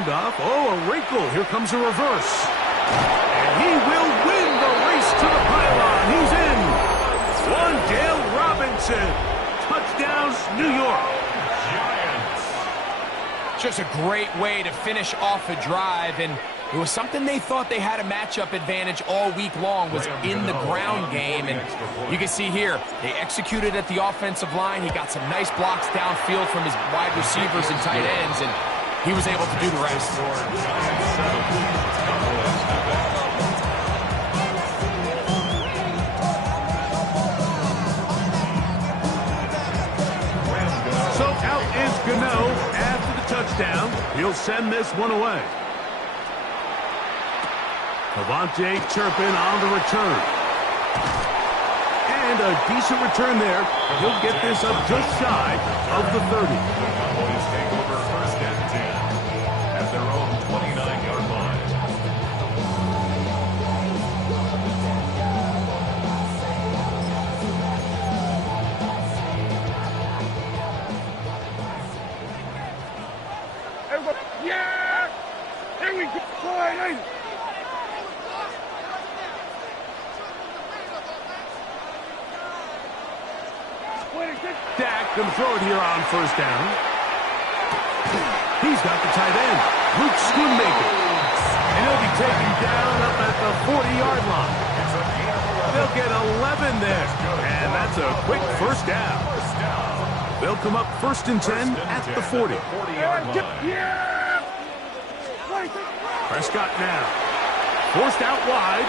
handoff. Oh, a wrinkle. Here comes a reverse. And he will win the race to the pylon. He's in. Wan'Dale Robinson. Touchdown, New York. Just a great way to finish off a drive, and it was something they thought they had a matchup advantage all week long, was in the ground game. And you can see here, they executed at the offensive line. He got some nice blocks downfield from his wide receivers and tight ends, and he was able to do the rest. So out is Gano after the touchdown. He'll send this one away. KaVontae Turpin on the return. And a decent return there. He'll get this up just shy of the 30. The Cowboys take over first and 10 at their own 29-yard line. Yeah! Here we go! Dak going to throw it here on first down. He's got the tight end, Luke Schoonmaker. And he'll be taken down up at the 40-yard line. They'll get 11 there. And that's a quick first down. They'll come up first and 10 at the 40. Prescott now. Forced out wide.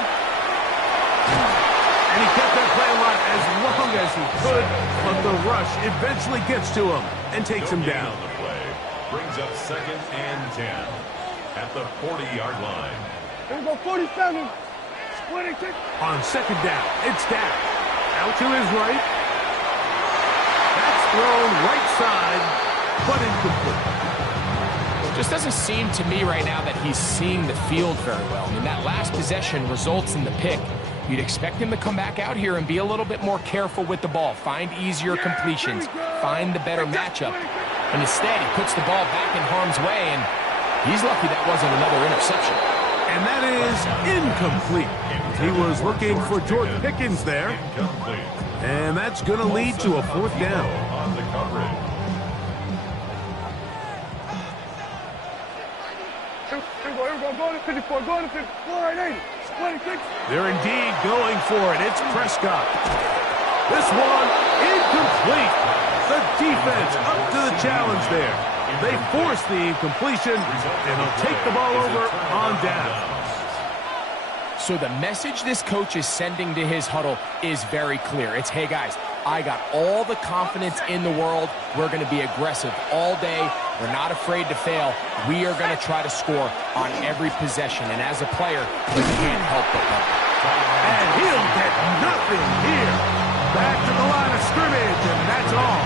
And he kept that play alive as long as he could, but the rush eventually gets to him and takes him down. The play brings up second and 10 at the 40-yard line. Here we go, 47. 26. On second down, it's Dak. Out to his right. That's thrown right side, but incomplete. Just doesn't seem to me right now that he's seeing the field very well. I mean, that last possession results in the pick. You'd expect him to come back out here and be a little bit more careful with the ball, find easier completions, find the better matchup. And instead, he puts the ball back in harm's way, and he's lucky that wasn't another interception. And that is incomplete. He was looking for Jordan Pickens there. And that's going to lead to a fourth down. On the coverage. Here we go, go to 54, go to 54, right 80. 26. They're indeed going for it. It's Prescott. This one incomplete. The defense up to the challenge there. They force the incompletion, and they'll take the ball over on down. So the message this coach is sending to his huddle is very clear. It's, hey guys, I got all the confidence in the world. We're going to be aggressive all day. We're not afraid to fail. We are going to try to score on every possession. And as a player, you can't help but love it. And he'll get nothing here. Back to the line of scrimmage, and that's all.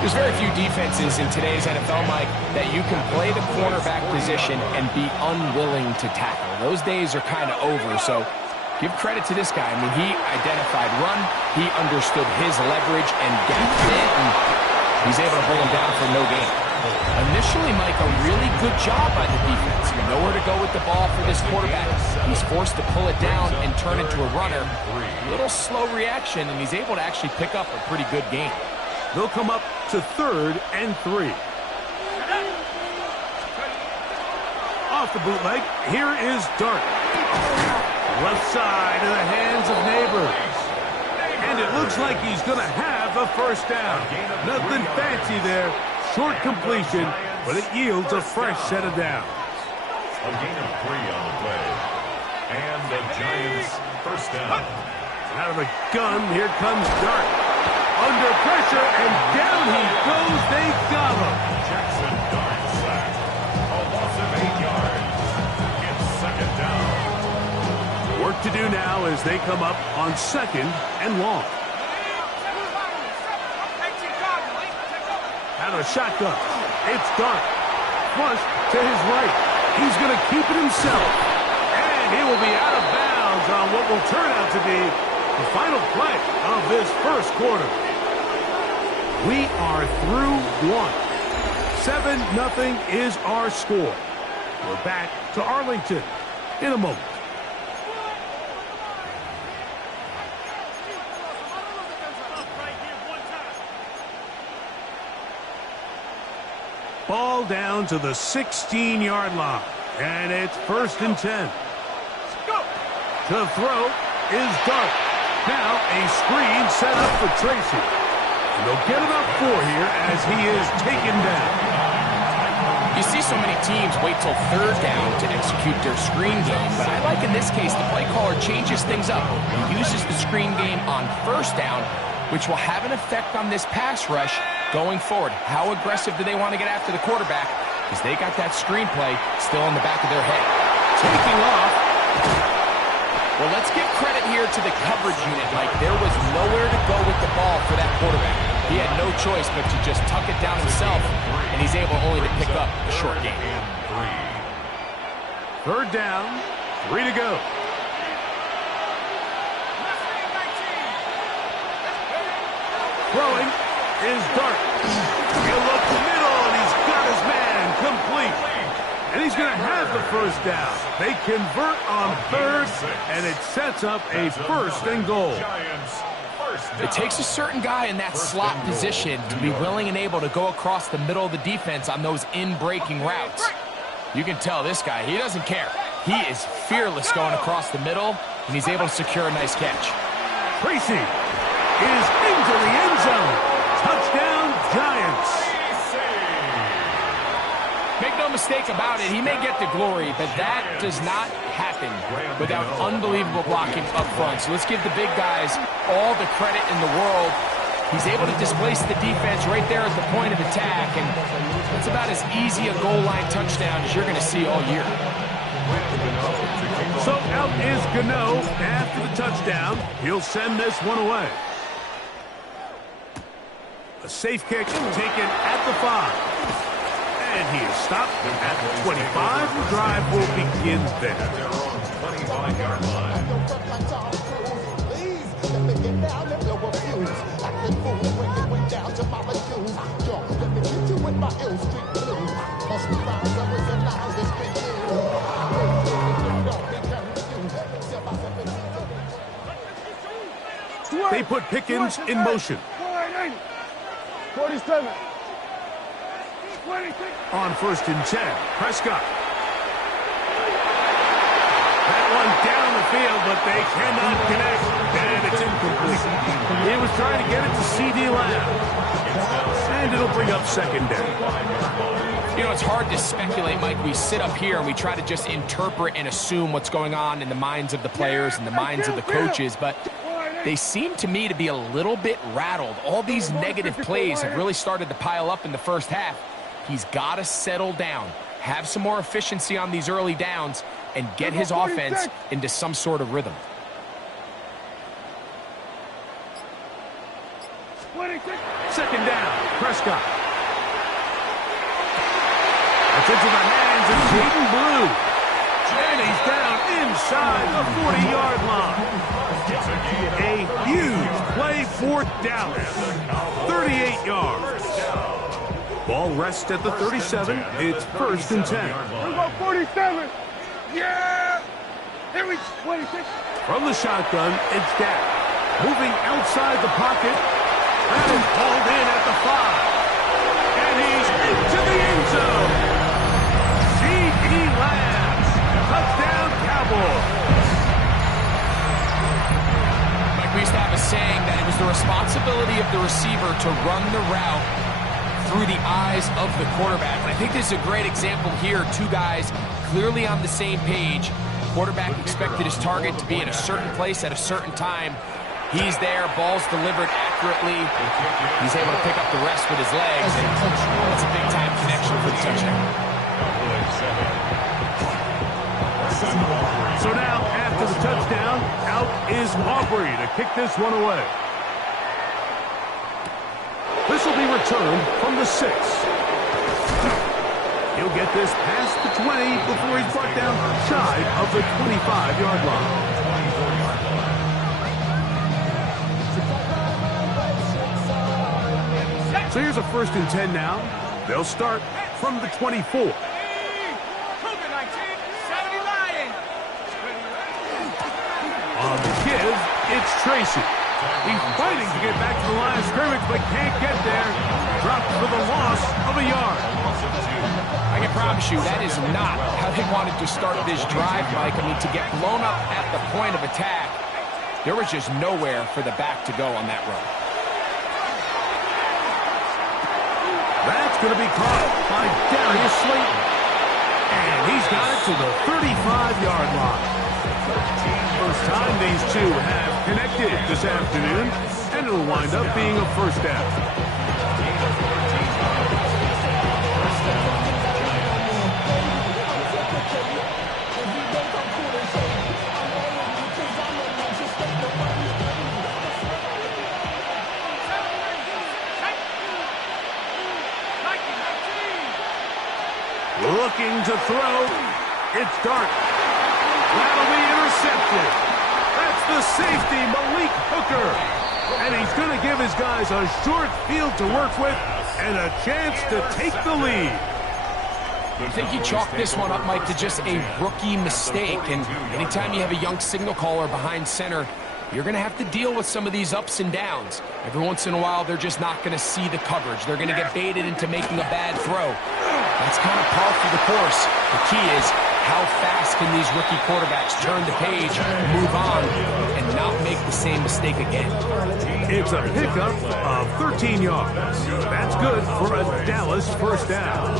There's very few defenses in today's NFL, Mike, that you can play the cornerback position and be unwilling to tackle. Those days are kind of over, so give credit to this guy. I mean, he identified run, he understood his leverage and gap fit, and he's able to bring him down for no gain. Initially, Mike, a really good job by the defense. Nowhere to go with the ball for this quarterback. He's forced to pull it down and turn into a runner. A little slow reaction, and he's able to actually pick up a pretty good gain. They'll come up to 3rd and 3. Off the bootleg, here is Dart. Left side in the hands of Neighbors. And it looks like he's going to have a first down. Nothing fancy there. Short completion, but it yields a fresh set of downs. A gain of 3 on the play. And the Giants first down. Out of the gun, here comes Dart. Under pressure, and down he goes. They got him. Jackson Dart sacked. A loss of 8 yards. It's second down. Work to do now as they come up on 2nd and long. Out of a shotgun. It's Dart. Flush to his right. He's going to keep it himself. And he will be out of bounds on what will turn out to be the final play of this first quarter. We are through one. 7-0 is our score. We're back to Arlington in a moment. Ball down to the 16-yard line, and it's 1st and 10. To throw is Dart. Now a screen set up for Tracy. And they'll get enough for here as he is taken down. You see so many teams wait till 3rd down to execute their screen game, but I like in this case the play caller changes things up and uses the screen game on 1st down, which will have an effect on this pass rush going forward. How aggressive do they want to get after the quarterback? Because they got that screenplay still in the back of their head. Taking off. Well, let's give credit here to the coverage unit, Mike. There was nowhere to go with the ball for that quarterback. He had no choice but to just tuck it down himself, and he's able only to pick up a short gain. 3rd down, 3 to go. Throwing is Dart. He'll look the middle, and he's got his man complete. And he's going to have the 1st down. They convert on 3rd, and it sets up a 1st and goal. It takes a certain guy in that slot position to be willing and able to go across the middle of the defense on those in-breaking routes. You can tell this guy, he doesn't care. He is fearless going across the middle, and he's able to secure a nice catch. Tracy is into the end zone. Touchdown, Giants. Make no mistake about it, he may get the glory, but that does not happen without unbelievable blocking up front. So let's give the big guys all the credit in the world. He's able to displace the defense right there at the point of attack, and it's about as easy a goal line touchdown as you're going to see all year. So out is Gano after the touchdown. He'll send this one away. A safe kick taken at the 5. And he is stopped at the 25. The drive will begin there. 25-yard line. They put Pickens in motion. 47. On 1st and 10, Prescott. That one down the field, but they cannot connect, and it's incomplete. He was trying to get it to C.D. Lamb, and it'll bring up 2nd down. You know, it's hard to speculate, Mike. We sit up here and we try to just interpret and assume what's going on in the minds of the players and the minds of the coaches, but they seem to me to be a little bit rattled. All these negative plays have really started to pile up in the 1st half. He's got to settle down, have some more efficiency on these early downs, and get his offense into some sort of rhythm. 2nd down, Prescott. It's into the hands of Jaden Blue. And he's down inside the 40-yard line. A huge play for Dallas. 38 yards. Ball rests at the 37. It's 1st and 10. We're going 47. Yeah! Here we 26. From the shotgun, it's Dak. Moving outside the pocket. And it's hauled in at the 5. And he's into the end zone. C.D. Lamb. Touchdown, Cowboys. Mike, we used to have a saying that it was the responsibility of the receiver to run the route through the eyes of the quarterback. And I think this is a great example here. 2 guys clearly on the same page. Quarterback expected his target to be in a certain place at a certain time. He's there, ball's delivered accurately. He's able to pick up the rest with his legs, and that's a big-time connection for the touchdown. So now, after the touchdown, out is Aubrey to kick this one away. This will be returned from the 6. He'll get this past the 20 before he's brought down shy of the 25-yard line. So here's a 1st and 10 now. They'll start from the 24. On the give, it's Tracy. He's fighting to get back to the line of scrimmage, but can't get there. Dropped for the loss of a yard. I can promise you that is not how they wanted to start this drive, Mike. I mean, to get blown up at the point of attack, there was just nowhere for the back to go on that run. That's going to be caught by Darius Slayton. And he's got it to the 35-yard line. First time these two have connected this afternoon, and it'll wind up being a first down. Looking to throw. It's Dart. That'll be intercepted. That's the safety, Malik Hooker. And he's going to give his guys a short field to work with and a chance to take the lead. I think you chalk this one up, Mike, to just a rookie mistake. And anytime you have a young signal caller behind center, you're going to have to deal with some of these ups and downs. Every once in a while, they're just not going to see the coverage. They're going to get baited into making a bad throw. That's kind of par for the course. The key is, how fast can these rookie quarterbacks turn the page, move on, and not make the same mistake again? It's a pickup of 13 yards. That's good for a Dallas first down.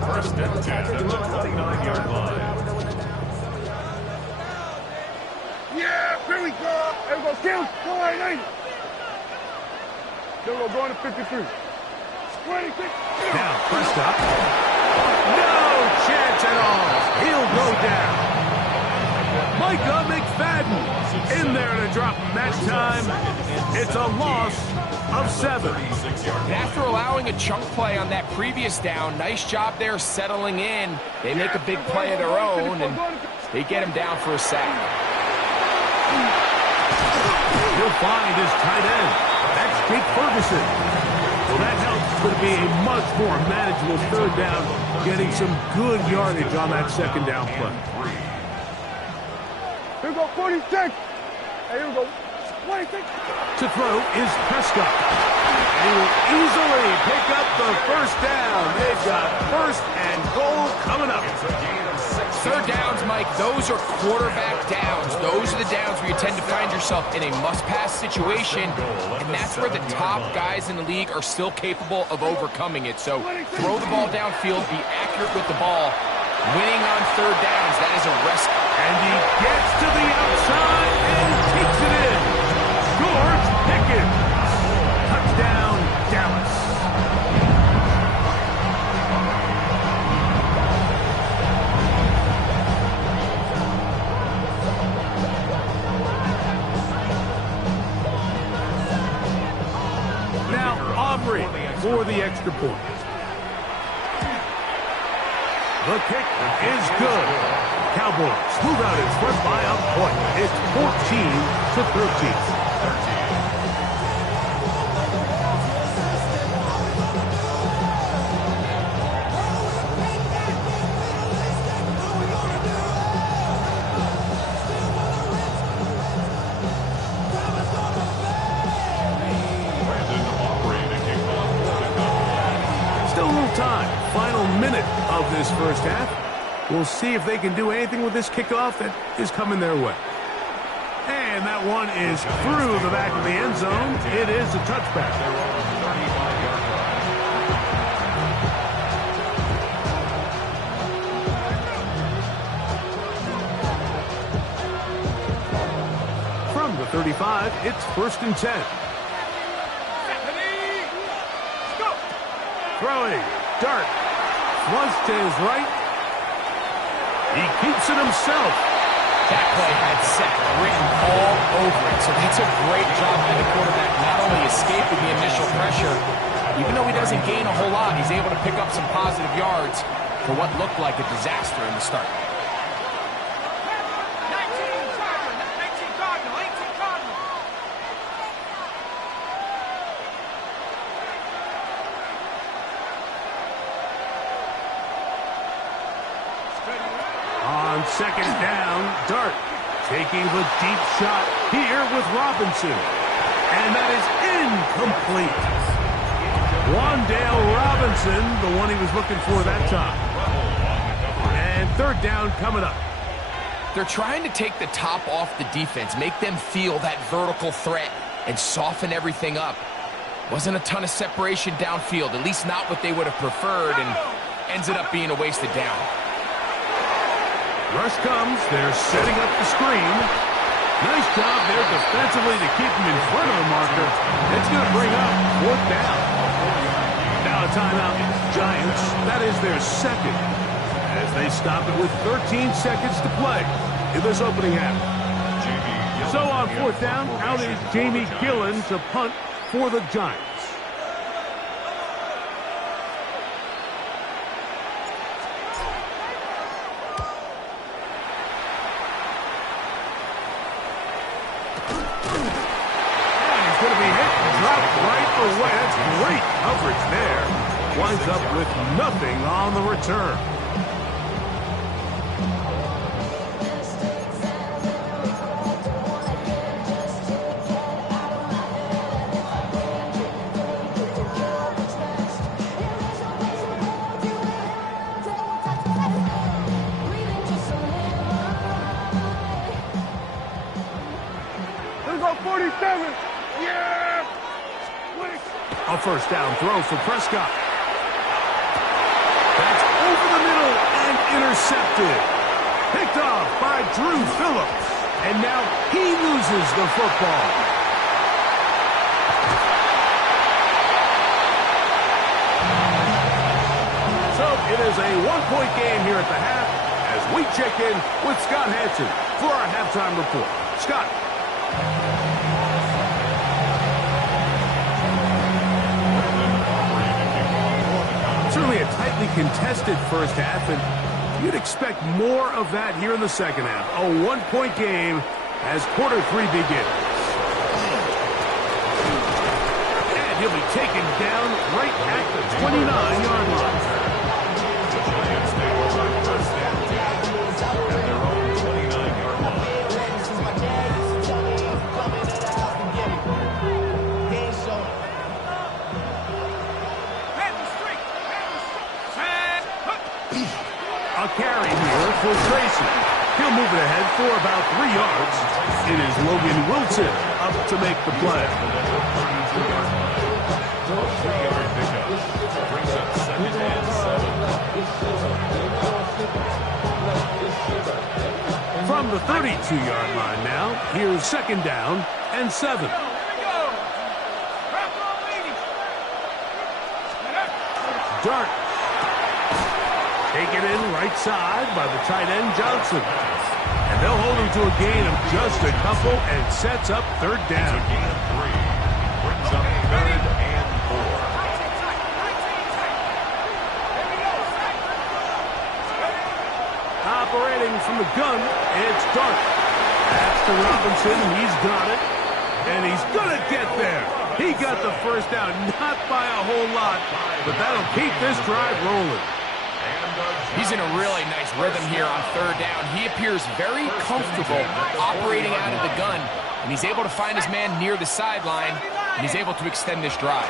First and 10 at the 29-yard line. Yeah, here we go. Everybody down. Go right, 80. Then we're going to 53. 26. Now, Prescott. No chance at all. He'll go down. Micah McFadden in there to drop him that time. It's a loss of 7. And after allowing a chunk play on that previous down, nice job there settling in. They make a big play of their own, and they get him down for a sack. He'll find his tight end. That's Jake Ferguson. Well, that helps. It's going to be a much more manageable third down, getting some good yardage on that second down play. Here we go, 46. Hey, here we go, 26. To throw is Prescott. He will easily pick up the first down. They've got first and goal coming up. Third downs, Mike, those are quarterback downs. Those are the downs where you tend to find yourself in a must-pass situation, and that's where the top guys in the league are still capable of overcoming it. So throw the ball downfield, be accurate with the ball. Winning on third downs, that is a risk. And he gets to the outside and takes it in. George Pickens. Touchdown, Dallas. Now Aubrey for the extra point. The kick is good. Cowboys move out in front by a point. It's 14-13. Still a little time. Final minute of this first half. We'll see if they can do anything with this kickoff that is coming their way. And that one is through the back of the end zone. It is a touchback. From the 35, it's first and 10. Throwing. Dart. Flush to his right. He keeps it himself. That play had set written all over it. So that's a great job by the quarterback, not only escaping the initial pressure, even though he doesn't gain a whole lot, he's able to pick up some positive yards for what looked like a disaster in the start. On second down, Dart taking the deep shot here with Robinson. And that is incomplete. Wandale Robinson, the one he was looking for that time. And third down coming up. They're trying to take the top off the defense, make them feel that vertical threat, and soften everything up. Wasn't a ton of separation downfield, at least not what they would have preferred, and ends it up being a wasted down. Rush comes. They're setting up the screen. Nice job there defensively to keep him in front of the marker. It's going to bring up fourth down. Now a timeout, Giants. That is their second, as they stop it with 13 seconds to play in this opening half. So on fourth down, out is Jamie Gillen to punt for the Giants. Away. That's great coverage there. Winds up with nothing on the return. Let's go 47. Yeah! A first down throw for Prescott. That's over the middle and intercepted. Picked off by Drew Phillips. And now he loses the football. So it is a one-point game here at the half as we check in with Scott Hanson for our halftime report. Scott. Certainly a tightly contested first half, and you'd expect more of that here in the second half. A one-point game as quarter three begins. And he'll be taken down right at the 29-yard line. The Giants stay on first and 10 at their own 29-yard line. A carry here for Tracy. He'll move it ahead for about 3 yards. It is Logan Wilson up to make the play. 32-yard line. 3-yard pickup. Brings up second and 7. From the 32-yard line now, here's second down and 7. Dart. Taken in right side by the tight end, Johnson. And they'll hold him to a gain of just a couple and sets up third down. It's a gain of 3. Brings up third and 4. Operating from the gun, it's Dart. That's to Robinson. He's got it. And he's going to get there. He got the first down, not by a whole lot, but that'll keep this drive rolling. He's in a really nice rhythm here on third down. He appears very comfortable operating out of the gun, and he's able to find his man near the sideline, and he's able to extend this drive.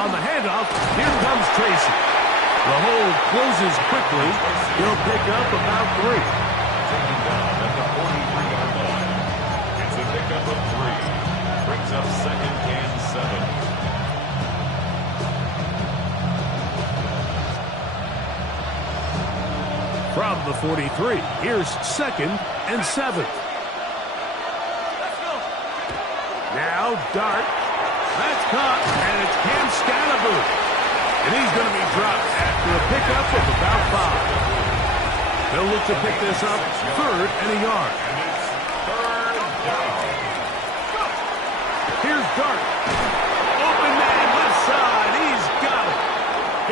On the handoff, here comes Tracy. The hold closes quickly. He'll pick up about 3. Taken down at the 43-yard line. It's a pickup of 3. Brings up second and 7. From the 43, here's second and 7. Now Dart. That's caught, and it's Cam Scalaboo. And he's going to be dropped after a pickup of about 5. They'll look to pick this up third and a yard. Here's Dart. Open man left side. He's got it.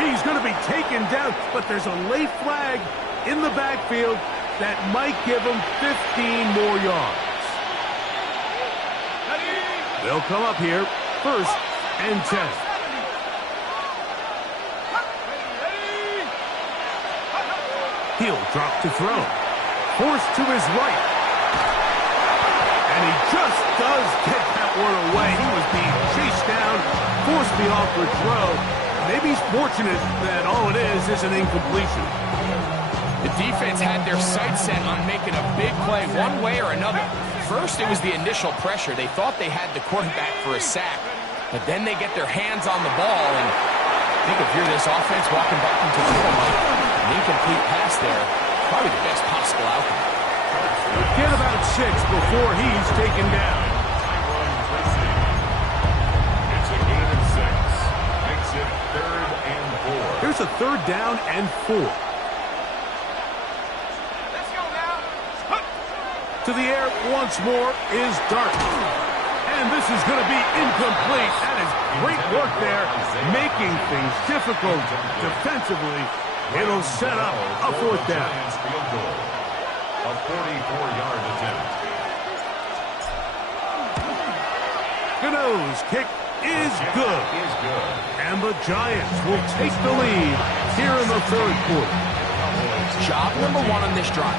He's going to be taken down, but there's a late flag in the backfield that might give him 15 more yards. They'll come up here, first and 10. He'll drop to throw. Forced to his right. And he just does get that one away. He was being chased down, forced the awkward throw. Maybe he's fortunate that all it is an incompletion. The defense had their sights set on making a big play one way or another. First, it was the initial pressure. They thought they had the quarterback for a sack, but then they get their hands on the ball, and think if you're this offense walking back into the middle, an incomplete pass there, probably the best possible outcome. Get about 6 before he's taken down. It's a gain of 6. Makes it 3rd and 4. Here's a 3rd down and 4. To the air once more is Dart. And this is going to be incomplete. That is great work there, making things difficult defensively. It'll set up a 4th down. Field goal. A 44-yard attempt. Gano's kick is good. And the Giants will take the lead here in the 3rd quarter. Job number 1 on this drive,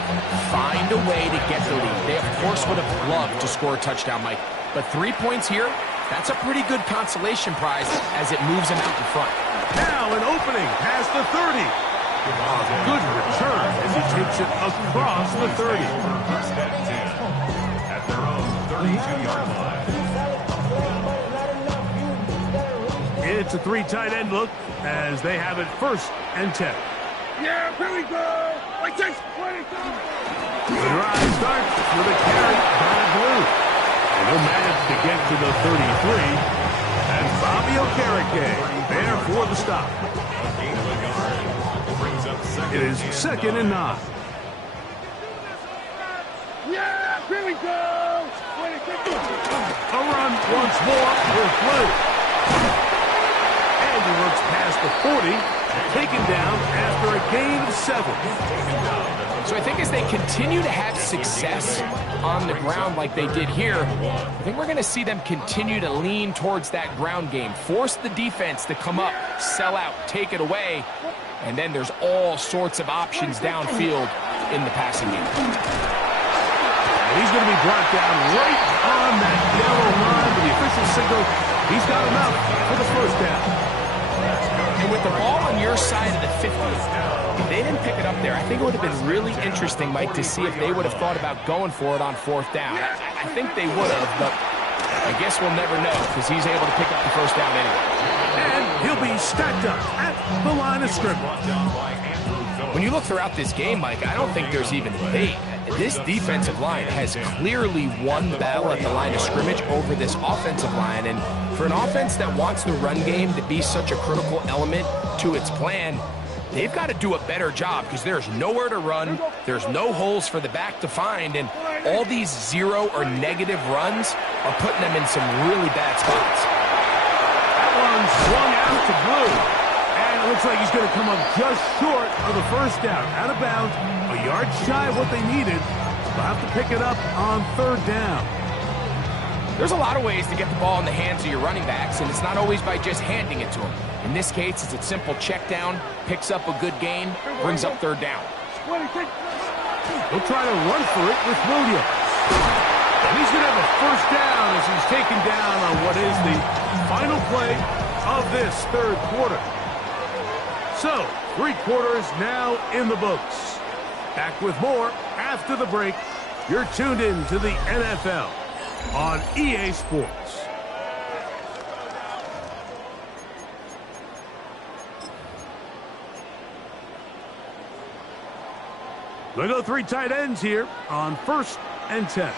find a way to get the lead. They, of course, would have loved to score a touchdown, Mike. But 3 points here, that's a pretty good consolation prize as it moves them out in front. Now an opening past the 30. A good return as he takes it across the 30. First and 10 at their own 32-yard line. It's a 3 tight end look as they have it 1st and 10. Yeah, here we go. Like this. 22. The drive starts with a carry by Blue. And he'll manage to get to the 33. And Bobby Okereke there for the stop. A gain of a yard. Brings up 2nd. It is 2nd and 9. Yeah, here we go. 26. A run once more with Blue. And he looks past the 40. Taken down after a gain of 7. So I think as they continue to have success on the ground like they did here, I think we're going to see them continue to lean towards that ground game. Force the defense to come up, sell out, take it away, and then there's all sorts of options downfield in the passing game. And he's going to be brought down right on that yellow line, but the official signal, he's got enough for the 1st down. And with the ball on your side of the 50, if they didn't pick it up there, I think it would have been really interesting, Mike, to see if they would have thought about going for it on 4th down. I think they would have, but I guess we'll never know because he's able to pick up the 1st down anyway. And he'll be stacked up at the line of scrimmage. When you look throughout this game, Mike, I don't think there's even debate. This defensive line has clearly won the battle at the line of scrimmage over this offensive line. And for an offense that wants the run game to be such a critical element to its plan, they've got to do a better job because there's nowhere to run, there's no holes for the back to find, and all these 0 or negative runs are putting them in some really bad spots. That one swung out to Blue. And it looks like he's going to come up just short of the 1st down. Out of bounds, a yard shy of what they needed. They'll have to pick it up on 3rd down. There's a lot of ways to get the ball in the hands of your running backs, and it's not always by just handing it to them. In this case, it's a simple check down, picks up a good gain, brings up 3rd down. 26. He'll try to run for it with Williams. And he's going to have a 1st down as he's taken down on what is the final play of this 3rd quarter. So, 3 quarters now in the books. Back with more after the break. You're tuned in to the NFL on EA Sports. They go 3 tight ends here on 1st and 10.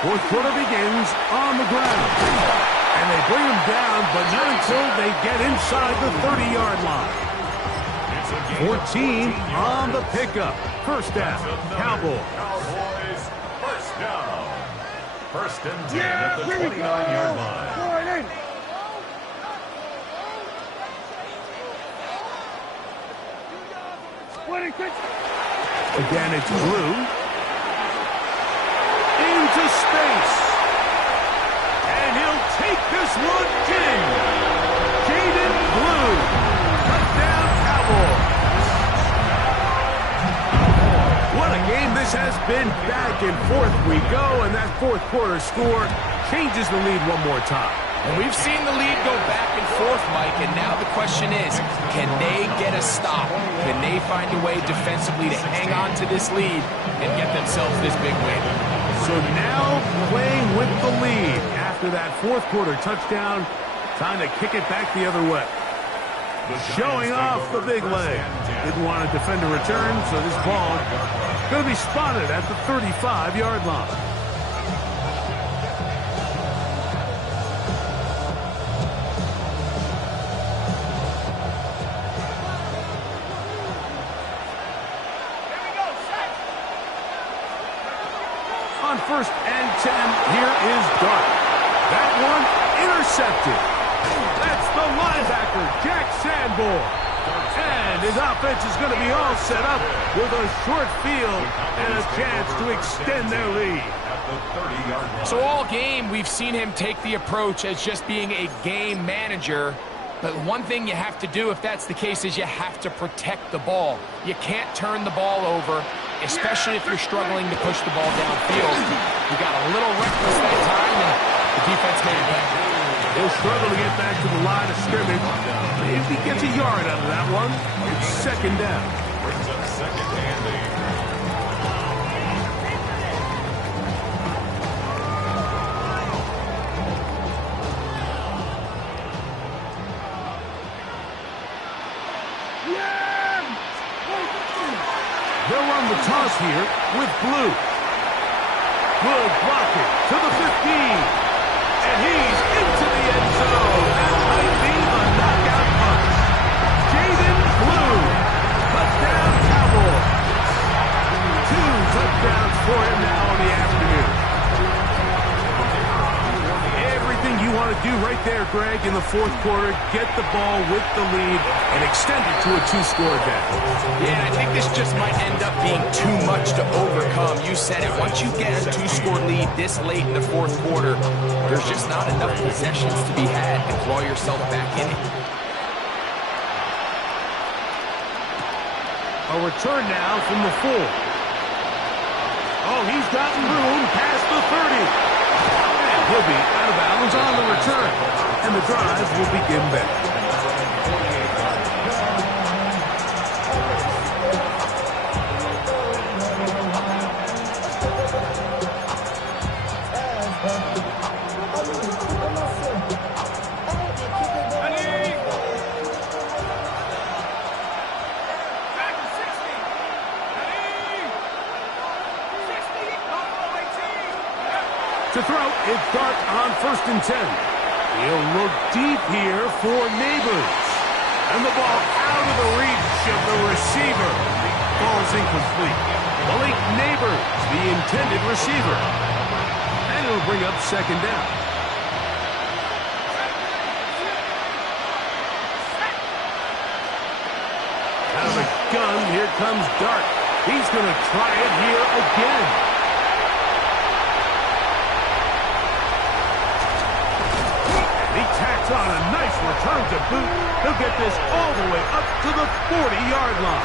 4th quarter begins on the ground. And they bring him down, but not until they get inside the 30-yard line. 14 on the pickup. 1st down, Cowboys. Cowboys, 1st down. 1st and 10 Yeah, at the here we go. 29-yard line. 4-8. Again, it's Blue. Into space. And he'll take this one in. Jaden Blue. Touchdown, Cowboys. been back and forth we go, and that fourth quarter score changes the lead one more time. And we've seen the lead go back and forth, Mike, and now the question is, can they get a stop? Can they find a way defensively to hang on to this lead and get themselves this big win? So now playing with the lead after that fourth quarter touchdown, time to kick it back the other way. Showing off the big leg. Didn't want to defend a return, so this ball going to be spotted at the 35-yard line. On 1st and 10, here is Dart. That one intercepted. That's the linebacker, Jack Sanborn. And his offense is going to be all set up with a short field and a chance to extend their lead. So all game, we've seen him take the approach as just being a game manager. But one thing you have to do if that's the case is you have to protect the ball. You can't turn the ball over, especially if you're struggling to push the ball downfield. He got a little reckless that time, and the defense made it back. He'll struggle to get back to the line of scrimmage. If he gets a yard out of that one, it's 2nd down. Brings up 2nd and 8. They'll run the toss here with Blue. Good blocking to the 15. And he's into the end zone. That might be a knockout punch. Jaden Blue. Touchdown Cowboys. 2 touchdowns for him now in the afternoon. Everything you want to do right there, Greg, in the fourth quarter, get the ball with the lead and extend it to a 2-score advantage. Yeah, and I think this just might end up being too much to overcome. You said it. Once you get a 2-score lead this late in the fourth quarter, there's just not enough possessions to be had to claw yourself back in it. A return now from the 4. Oh, he's gotten room past the 30. And he'll be out of bounds on the return. And the drive will begin back. To throw, it's Dart on 1st and 10. He'll look deep here for Neighbors. And the ball out of the reach of the receiver. Ball's incomplete. Malik Neighbors, the intended receiver. And it'll bring up 2nd down. Out of the gun, here comes Dart. He's going to try it here again. On a nice return to boot. He'll get this all the way up to the 40-yard line.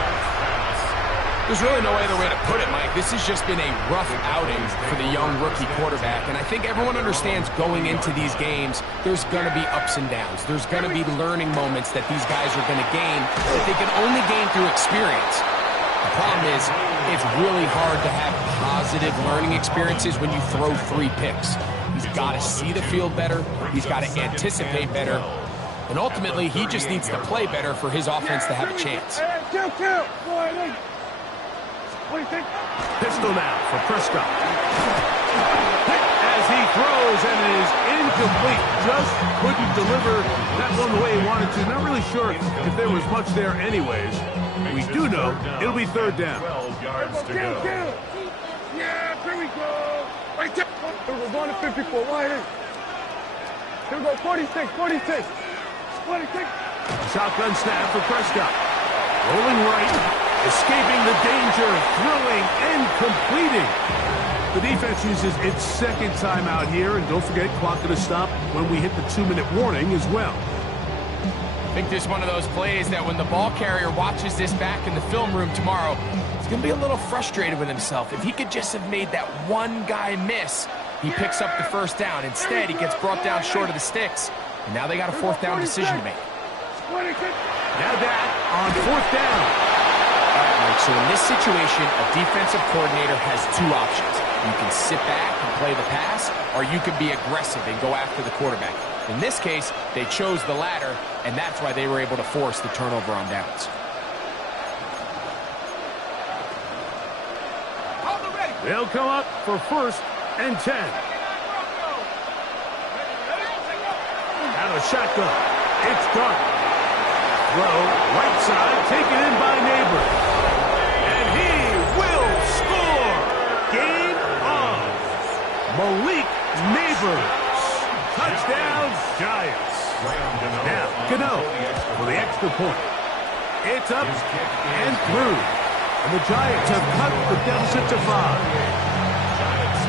There's really no other way to put it, Mike. This has just been a rough outing for the young rookie quarterback, and I think everyone understands going into these games, there's going to be ups and downs. There's going to be learning moments that these guys are going to gain that they can only gain through experience. The problem is, it's really hard to have positive learning experiences when you throw 3 picks. He's got to see the field better. He's got to anticipate better. And ultimately, he just needs to play better for his offense to have a chance. Pistol now for Prescott. As he throws and it is incomplete. Just couldn't deliver that one the way he wanted to. Not really sure if there was much there anyways. We do know it'll be 3rd down. 12 yards to go. Yeah, here we go. Right there. We're going to 54. Right in. Here we go. 46. 46. 46. Shotgun snap for Prescott. Rolling right. Escaping the danger. Throwing and completing. The defense uses its 2nd timeout here. And don't forget, clock to stop when we hit the 2-minute warning as well. I think this is one of those plays that when the ball carrier watches this back in the film room tomorrow, it's can be a little frustrated with himself. If he could just have made that one guy miss, he picks up the first down. Instead, he gets brought down short of the sticks. And now they got a fourth down decision to make. Now that on fourth down. All right, Mike, so in this situation, a defensive coordinator has two options. You can sit back and play the pass, or you can be aggressive and go after the quarterback. In this case, they chose the latter, and that's why they were able to force the turnover on downs. They'll come up for 1st and 10. Out of shotgun. It's Dark. Throw right side, taken in by Neighbor. And he will score. Game on. Malik Neighbors. Touchdown, Giants. Now, Gano for the extra point. It's up and through. And the Giants have cut the deficit to 5. Giants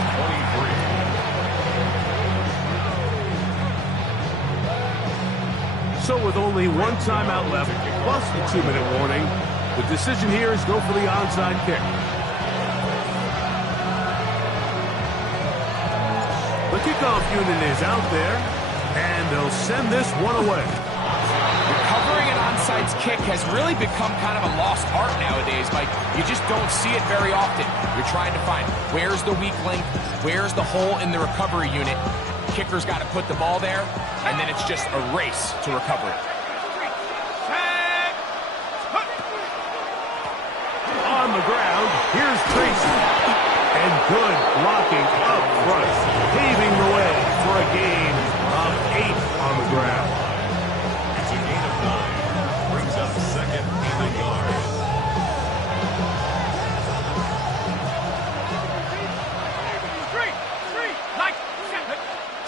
23. So with only one timeout left, plus the 2-minute warning, the decision here is go for the onside kick. The kickoff unit is out there, and they'll send this one away. Recovering an onside kick has really become kind of a lost art nowadays, Mike. You just don't see it very often. You're trying to find where's the weak link, where's the hole in the recovery unit. Kicker's got to put the ball there, and then it's just a race to recover it. On the ground, here's Tracy. And good blocking up front, paving the way for a gain of 8 on the ground. It's a gain of 9. Brings up 2nd and a yard.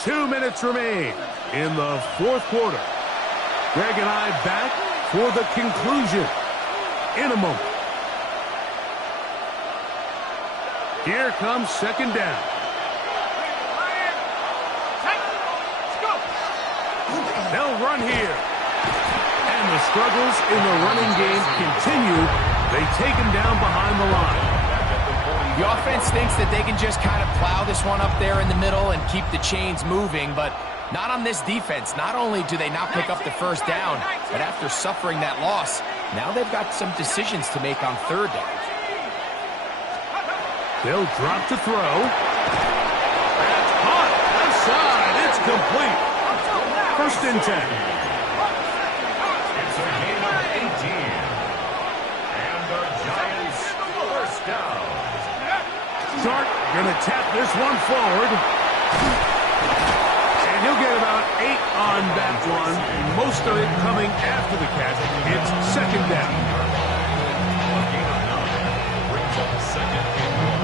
Two minutes remain in the fourth quarter. Greg and I back for the conclusion in a moment. Here comes 2nd down. They'll run here. And the struggles in the running game continue. They take him down behind the line. The offense thinks that they can just kind of plow this one up there in the middle and keep the chains moving, but not on this defense. Not only do they not pick up the first down, but after suffering that loss, now they've got some decisions to make on 3rd down. They'll drop to throw. That's caught. Left side. It's complete. 1st and 10. It's a gain of 18. And the Giants first down. Dark gonna tap this one forward. And he'll get about 8 on that one. Most of it coming after the catch. It's 2nd down. A gain of 9. Brings up 2nd and 1.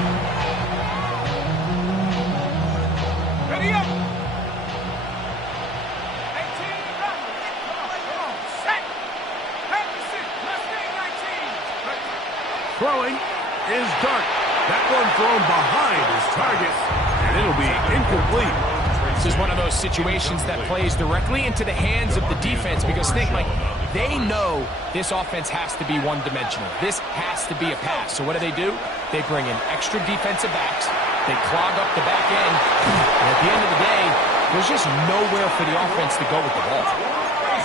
Ready up. Throwing is Dark. That one thrown behind his target, and it'll be incomplete. This is one of those situations that plays directly into the hands of the defense because think, Mike, they know this offense has to be one-dimensional. This has to be a pass. So what do? They bring in extra defensive backs. They clog up the back end. And at the end of the day, there's just nowhere for the offense to go with the ball.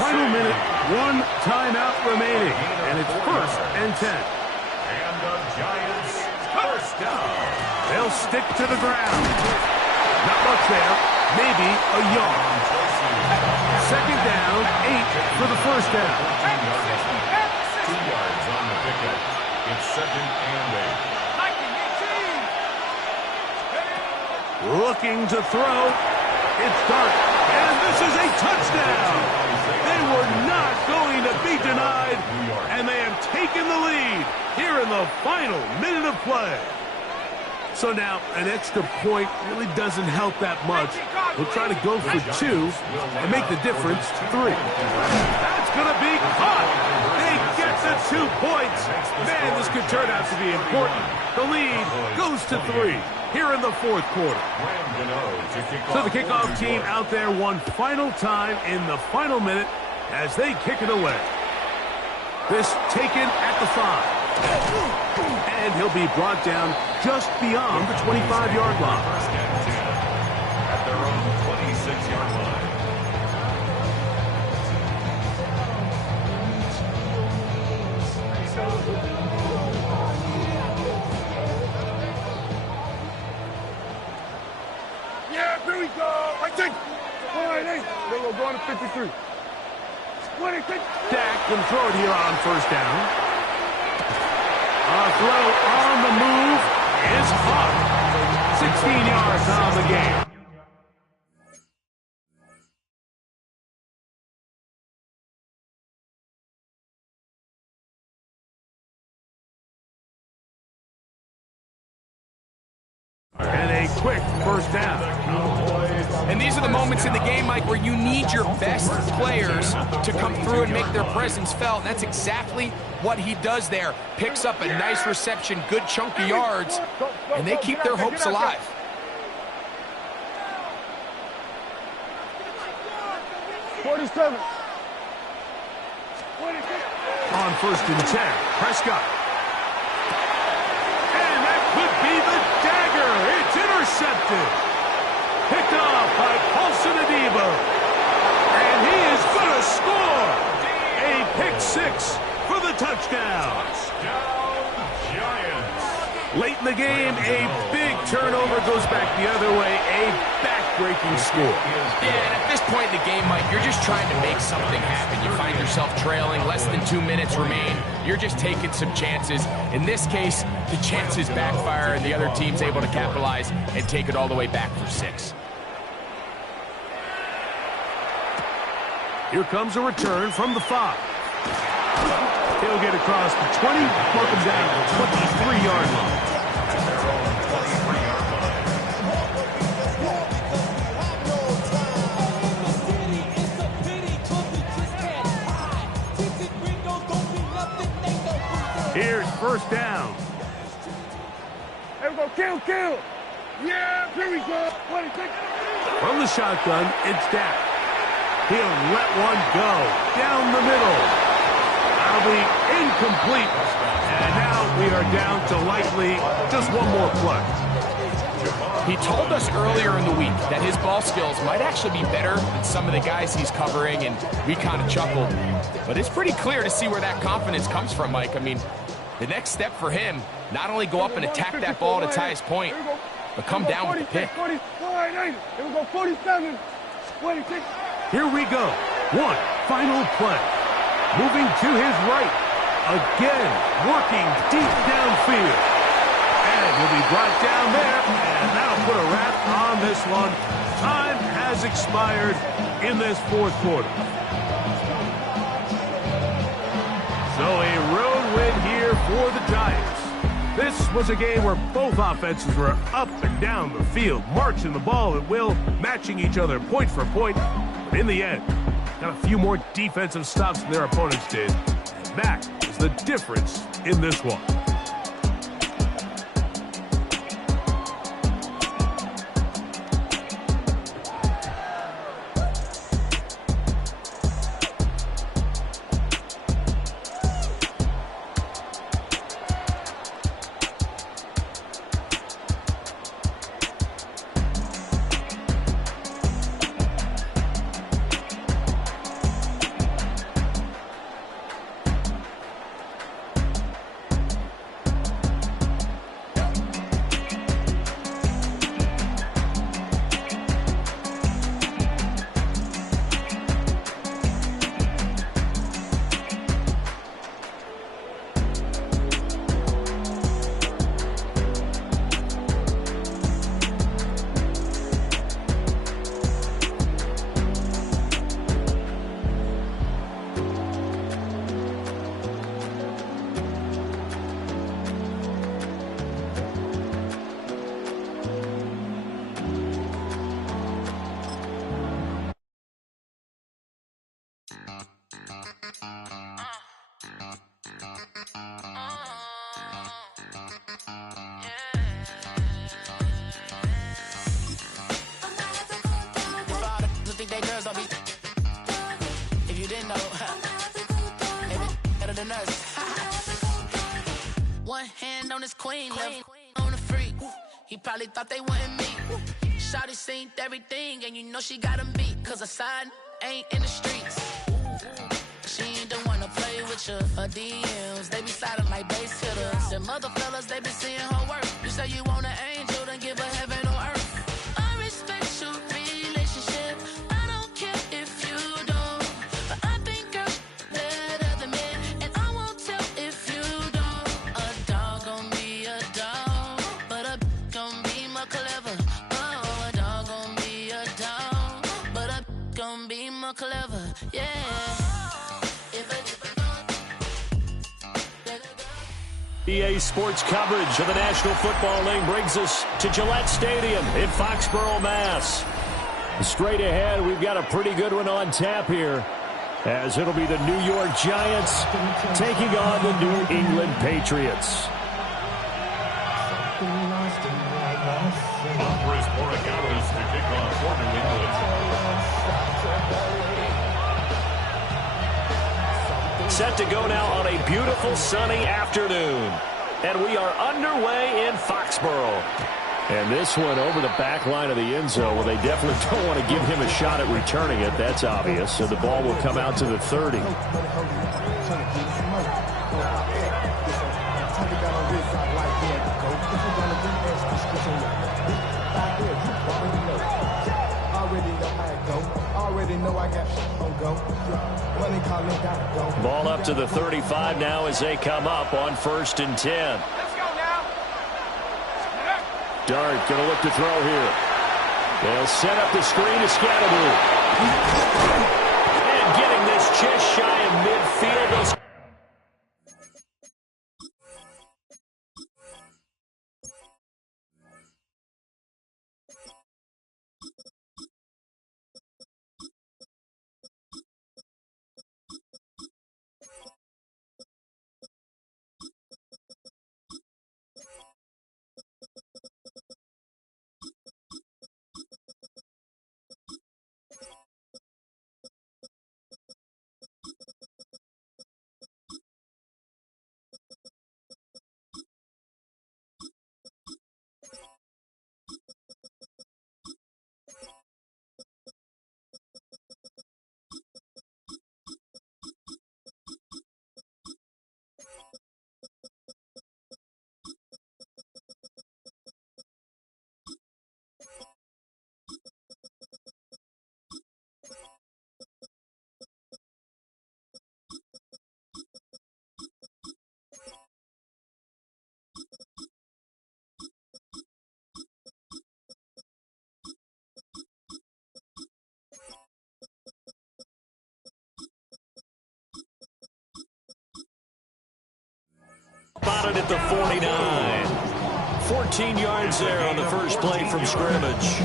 Final minute, 1 timeout remaining, and it's 1st and 10. And the Giants first down. They'll stick to the ground. Not much there. Maybe a yard. 2nd down, 8 for the first down. 2 yards on the pickup. It's 2nd and 8. Looking to throw. It's Dark. And this is a touchdown. They were not going to be denied. And they have taken the lead here in the final minute of play. So now an extra point really doesn't help that much. We'll try to go for 2 and make the difference 3. That's going to be caught. They get the 2 points. Man, this could turn out to be important. The lead goes to 3 here in the fourth quarter. So the kickoff team out there one final time in the final minute as they kick it away. This taken at the 5. And he'll be brought down just beyond the 25-yard line. First and 10 at their own 26-yard line. Yeah, here we go. I think. All right, hey. Then we're going to 53. 26. Dak can throw it here on first down. A throw on the move is caught. 16 yards on the game. And a quick first down. And these are the moments in the game, Mike, where you need your best players to come through and make their presence felt. And that's exactly what he does there. Picks up a nice reception, good chunk of yards, and they keep their hopes alive. On first and 10, Prescott. And that could be the dagger. It's intercepted. Picked off by Paulson Adebo. And he is going to score. A pick six for the touchdown. Touchdown, Giants. Late in the game, a big turnover goes back the other way. A back-breaking score. Yeah, and at this point in the game, Mike, you're just trying to make something happen. You find yourself trailing, less than 2 minutes remain. You're just taking some chances. In this case, the chances backfire, and the other team's able to capitalize and take it all the way back for 6. Here comes a return from the 5. He'll get across the 20, welcome down to the 23-yard line. At their own 23-yard line. Here's first down. Here we go. Kill. Yeah, here we go. 26. From the shotgun, it's Dak. He'll let one go down the middle. That'll be incomplete. And now we are down to likely just one more play. He told us earlier in the week that his ball skills might actually be better than some of the guys he's covering, and we kind of chuckled. But it's pretty clear to see where that confidence comes from, Mike. I mean, the next step for him, not only go up and attack that ball to tie his point, but come down with the pick. 40, 49. Here we go. 47. 26. Here we go. One final play. Moving to his right. Again, working deep downfield. And he'll be brought down there, and that'll put a wrap on this one. Time has expired in this fourth quarter. So a road win here for the Giants. This was a game where both offenses were up and down the field, marching the ball at will, matching each other point for point. But in the end, got a few more defensive stops than their opponents did. And that is the difference in this one. his queen. On the freak. He probably thought they wouldn't meet. Shawty seen everything, and you know she got him beat. Cause a side ain't in the streets. She ain't the one to play with you. Her DMs, they be sliding like base hitters. And mother fellas, they be seeing her work. You say you want an angel, then give her heaven on earth. I respect your relationship. I don't care if you don't. But I think girls better than men. And I won't tell if you don't. A dog gon' be a dog. But a gon' be more clever. Oh, a dog gon' be a dog. But a gon' be more clever. Yeah. EA Sports coverage of the National Football League brings us to Gillette Stadium in Foxborough, Mass. Straight ahead, we've got a pretty good one on tap here, as it'll be the New York Giants taking on the New England Patriots. Andres Borregales to kick off for New England. Set to go now on a beautiful sunny afternoon. And we are underway in Foxborough. And this one over the back line of the end zone. Well, they definitely don't want to give him a shot at returning it. That's obvious. So the ball will come out to the 30. Ball up to the 35 now as they come up on 1st and 10. Dart going to look to throw here. They'll set up the screen to Scatterboo. And getting this just shy of midfield. Spotted at the 49. 14 yards there on the first play from scrimmage.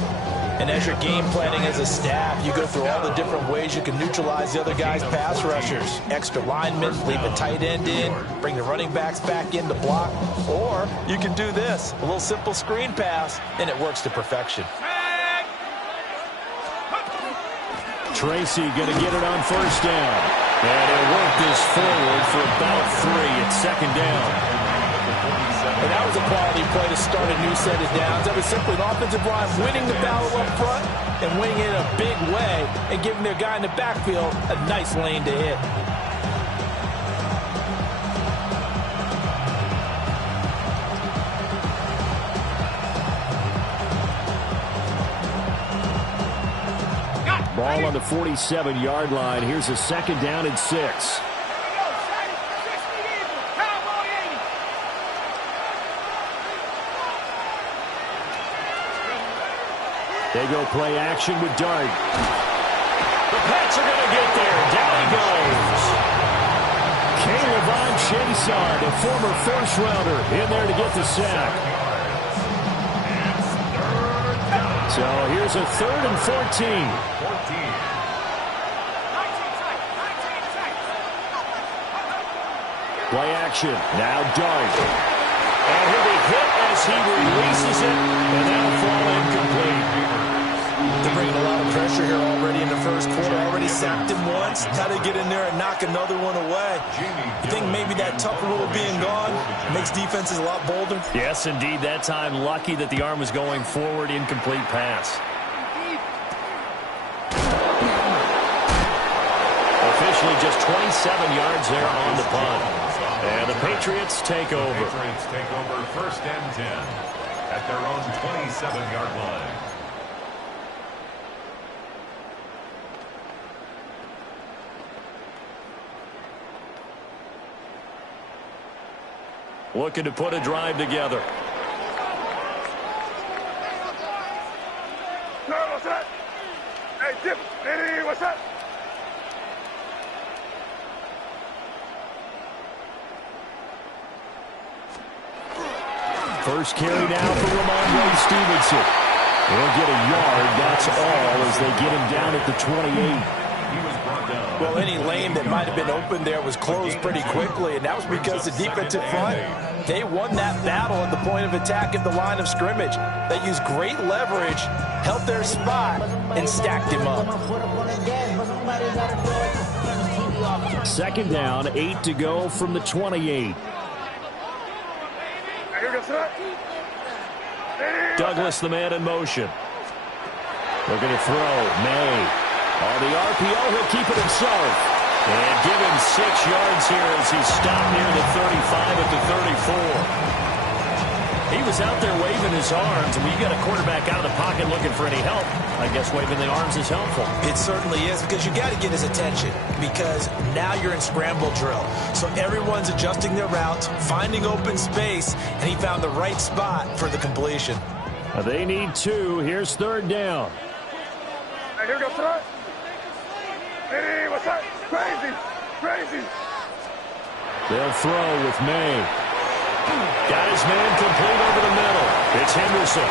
And as you're game planning as a staff, you go through all the different ways you can neutralize the other guy's pass rushers. Extra linemen, leave a tight end in, bring the running backs back in to block. Or you can do this, a little simple screen pass, and it works to perfection. Tracy going to get it on 1st down. And he'll work this forward for about 3 at 2nd down. And that was a quality play to start a new set of downs. That was simply the offensive line winning the battle up front and winning it in a big way and giving their guy in the backfield a nice lane to hit. Ball on the 47-yard line. Here's a 2nd down and 6. They go play action with Dart. The Pats are going to get there. Down he goes. K'Lavon Chaisson, a former first-rounder, in there to get the sack. So here's a 3rd and 14. Play action. Now Dart. And he'll be hit as he releases it, and that'll fall incomplete. They're bringing a lot of pressure here already in the first quarter. Already sacked him once. Got to get in there and knock another one away. I think maybe that tougher rule being gone makes defenses a lot bolder. Yes, indeed. That time, lucky that the arm was going forward. Incomplete pass. Officially just 27 yards there on the punt. And the Patriots take over. The Patriots take over 1st and 10 at their own 27-yard line. Looking to put a drive together. What's that? Hey, Jim. Hey, what's that? First carry now for Ramondre Stevenson. He'll get a yard. That's all as they get him down at the 28. Well, any lane that might have been open there was closed pretty quickly, and that was because the defensive front, they won that battle at the point of attack at the line of scrimmage. They used great leverage, held their spot, and stacked him up. 2nd down, 8 to go from the 28. Douglas, the man in motion. Looking to throw. May. On the RPO, he'll keep it himself. And give him 6 yards here as he's stopped near the 35 at the 34. He was out there waving his arms, and when you got a quarterback out of the pocket looking for any help, I guess waving the arms is helpful. It certainly is, because you got to get his attention, because now you're in scramble drill. So everyone's adjusting their routes, finding open space, and he found the right spot for the completion. They need 2. Here's 3rd down. Hey, here we go, sir. Hey, what's that? Crazy, crazy. They'll throw with May. Got his man complete over the middle. It's Henderson.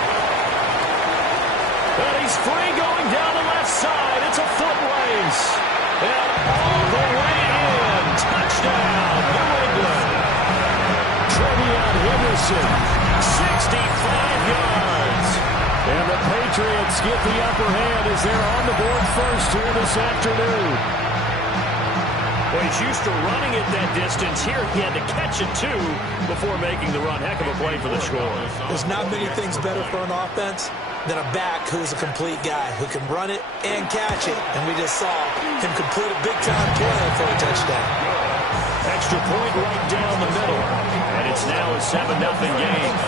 And he's free going down the left side. It's a foot race. And all the way in. Touchdown, New England. Trevion Henderson, 65 yards. And the Patriots get the upper hand as they're on the board first here this afternoon. Well, he's used to running it that distance. Here he had to catch it, too, before making the run. Heck of a play for the score. There's not many things better for an offense than a back who's a complete guy, who can run it and catch it. And we just saw him complete a big-time play for a touchdown. Extra point right down the middle. And it's now a 7-0 game.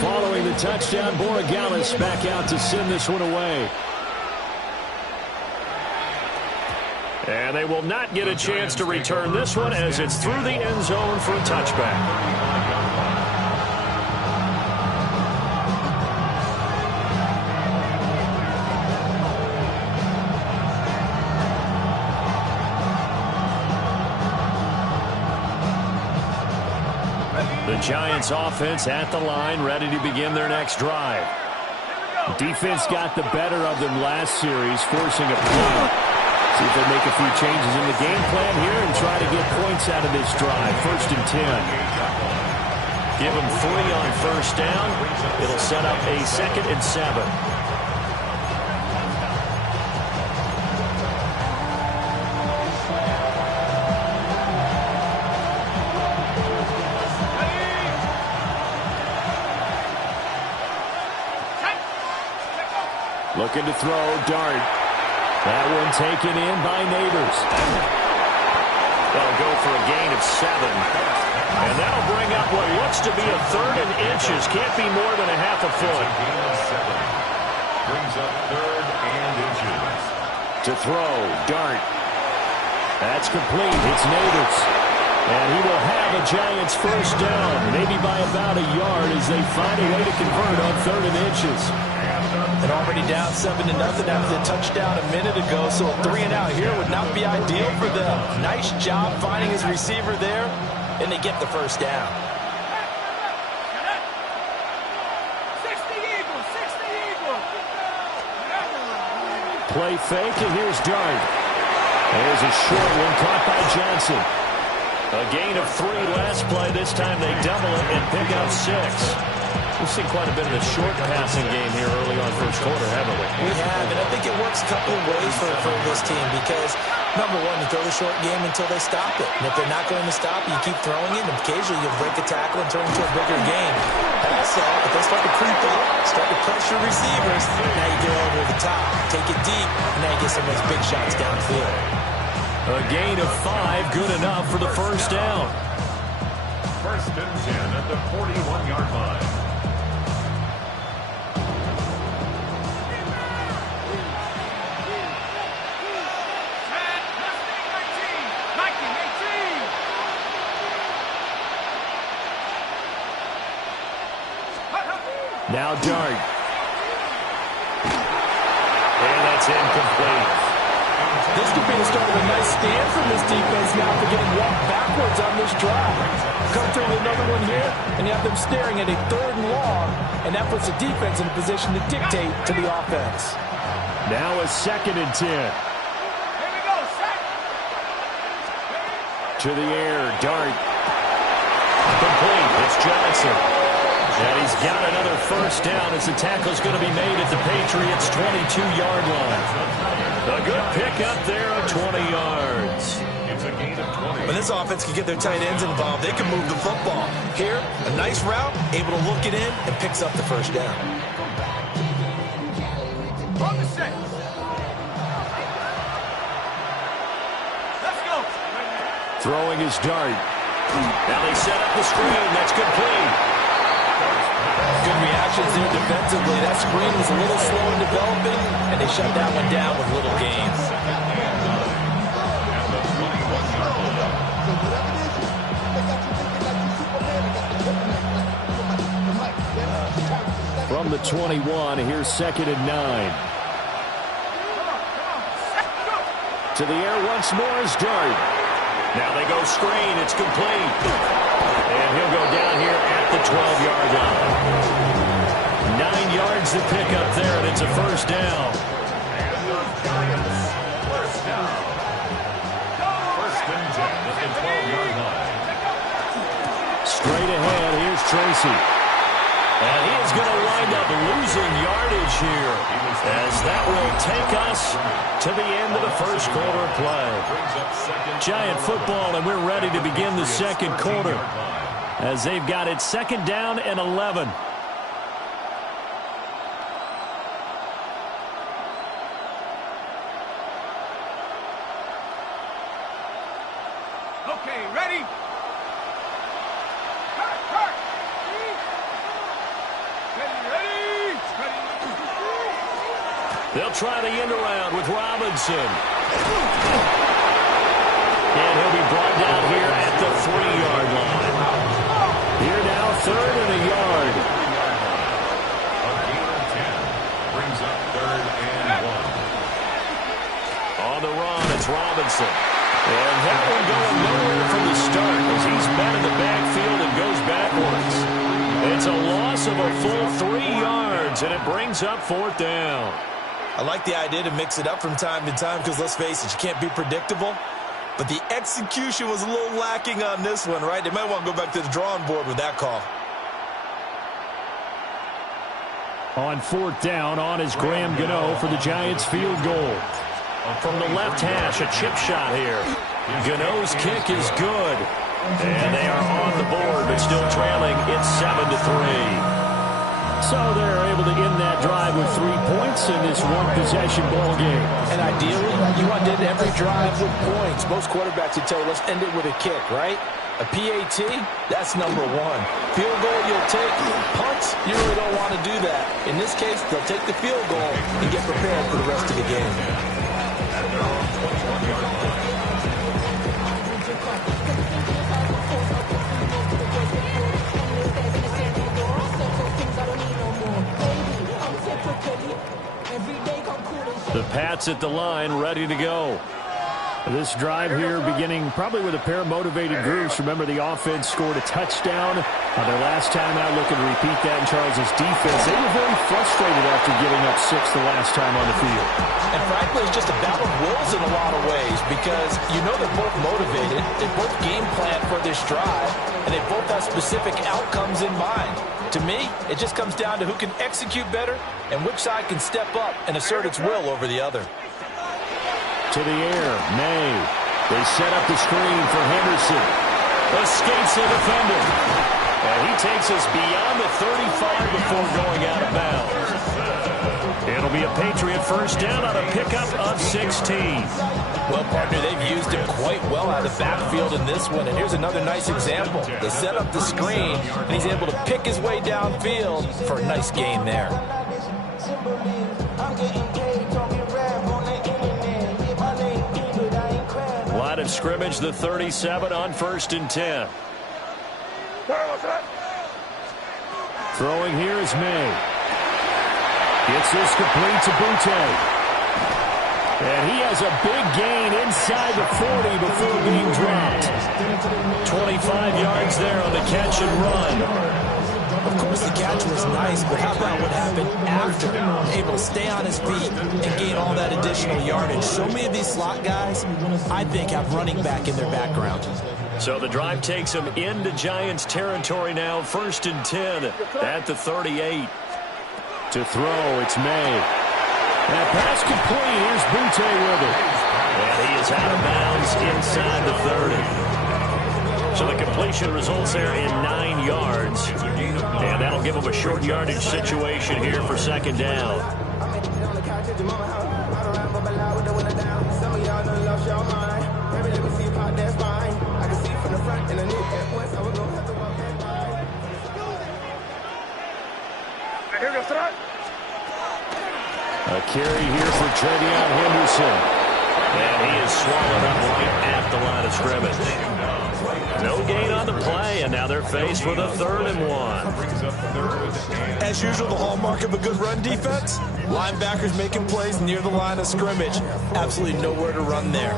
Following the touchdown, Borregales back out to send this one away. And they will not get a chance to return this one as it's through the end zone for a touchback. The Giants offense at the line, ready to begin their next drive. Defense got the better of them last series, forcing a punt. See if they make a few changes in the game plan here and try to get points out of this drive. 1st and 10. Give them 3 on 1st down. It'll set up a 2nd and 7. Looking to throw, Dart. That one taken in by Neighbors. They'll go for a gain of 7. And that'll bring up what looks to be a 3rd and inches. Can't be more than a half a foot. Brings up 3rd and inches. To throw, Dart. That's complete. It's Neighbors. And he will have a Giants 1st down, maybe by about a yard as they find a way to convert on 3rd and inches. And already down 7-0 after the touchdown a minute ago, so a 3-and-out here would not be ideal for them. Nice job finding his receiver there, and they get the 1st down. 60 Eagles, 60 Eagles. Play fake, and here's Dart. There's a short one caught by Johnson. A gain of 3 last play. This time they double it and pick up 6. We've seen quite a bit of the short passing game here early on first quarter, haven't we? We have, and I think it works a couple of ways for this team because, number one, you throw the short game until they stop it. And if they're not going to stop it, you keep throwing it, and occasionally you'll break a tackle and turn it into a bigger game. Also, if they start to creep up, start to pressure receivers, now you go over the top, take it deep, and now you get some of those big shots downfield. A gain of 5, good enough for the first down. First and 10 at the 41-yard line. Now Dart. And that's incomplete. This could be the start of a nice stand from this defense now for getting walked backwards on this drive. Come through with another one here, and you have them staring at a 3rd and long, and that puts the defense in a position to dictate to the offense. Now a 2nd and 10. Here we go, set. To the air, Dart. Complete. It's Johnson. And he's got another first down as the tackle's going to be made at the Patriots' 22-yard line. A good pickup there of 20 yards. It's a gain of 20. When this offense can get their tight ends involved, they can move the football. Here, a nice route, able to look it in, and picks up the first down. On the set. Let's go. Throwing his Dart. Now they set up the screen. That's complete. Good reactions there defensively. That screen was a little slow in developing, and they shut that one down with little gains. From the 21, here's 2nd and 9. To the air once more is Dart. Now they go screen. It's complete. And he'll go down here at the 12-yard line. 9 yards to pick up there, and it's a first down. First and 10 at the 12-yard line. Straight ahead, here's Tracy. And he is going to wind up losing yardage here, as that will take us to the end of the first quarter play. Giant football, and we're ready to begin the second quarter, as they've got it 2nd down and 11. Okay, ready? Ready. They'll try the end around with Robinson. And he'll be brought down here at the 3-yard line. Here now, 3rd and a yard. A gain of 10 brings up 3rd and 1. On the run, it's Robinson. And that one going nowhere from the start as he's met in the backfield and goes backwards. It's a loss of a full 3 yards, and it brings up 4th down. I like the idea to mix it up from time to time because, let's face it, you can't be predictable. But the execution was a little lacking on this one, right? They might want to go back to the drawing board with that call. On 4th down, on is Graham Gano for the Giants field goal. From the left hash, a chip shot here. Gano's kick is good. And they are on the board, but still trailing. It's 7-3. So they're able to end that drive with 3 points in this one-possession ball game. And ideally, you want to end every drive with points. Most quarterbacks would tell you, let's end it with a kick, right? A PAT, that's number 1. Field goal, you'll take. Punts, you really don't want to do that. In this case, they'll take the field goal and get prepared for the rest of the game. The Pats at the line, ready to go. This drive here beginning probably with a pair of motivated groups. Remember, the offense scored a touchdown on their last time out, looking to repeat that in Charles' defense. They were very frustrated after giving up 6 the last time on the field. And frankly, it's just a battle of wills in a lot of ways because you know they're both motivated, they both game plan for this drive, and they both have specific outcomes in mind. To me, it just comes down to who can execute better and which side can step up and assert its will over the other. To the air, May. They set up the screen for Henderson. Escapes the defender. And he takes us beyond the 35 before going out of bounds. It'll be a Patriot first down on a pickup of 16. Well, partner, they've used him quite well out of the backfield in this one. And here's another nice example. They set up the screen, and he's able to pick his way downfield for a nice gain there. Line of scrimmage, the 37 on 1st and 10. Throwing here is May. Gets this complete to Butte. And he has a big gain inside the 40 before being dropped. 25 yards there on the catch and run. Of course, the catch was nice, but how about what happened after? Able to stay on his feet and gain all that additional yardage. So many of these slot guys, I think, have running back in their background. So the drive takes him into Giants territory now. 1st and 10 at the 38. To throw, it's May. And pass complete. Here's Butte with it. And he is out of bounds inside the 30. So the completion results there in 9 yards. And that'll give him a short yardage situation here for 2nd down. A carry here for Trevion Henderson. And he is swallowed up right at the line of scrimmage. No gain on the play, and now they're faced with a 3rd and 1. As usual, the hallmark of a good run defense, linebackers making plays near the line of scrimmage. Absolutely nowhere to run there.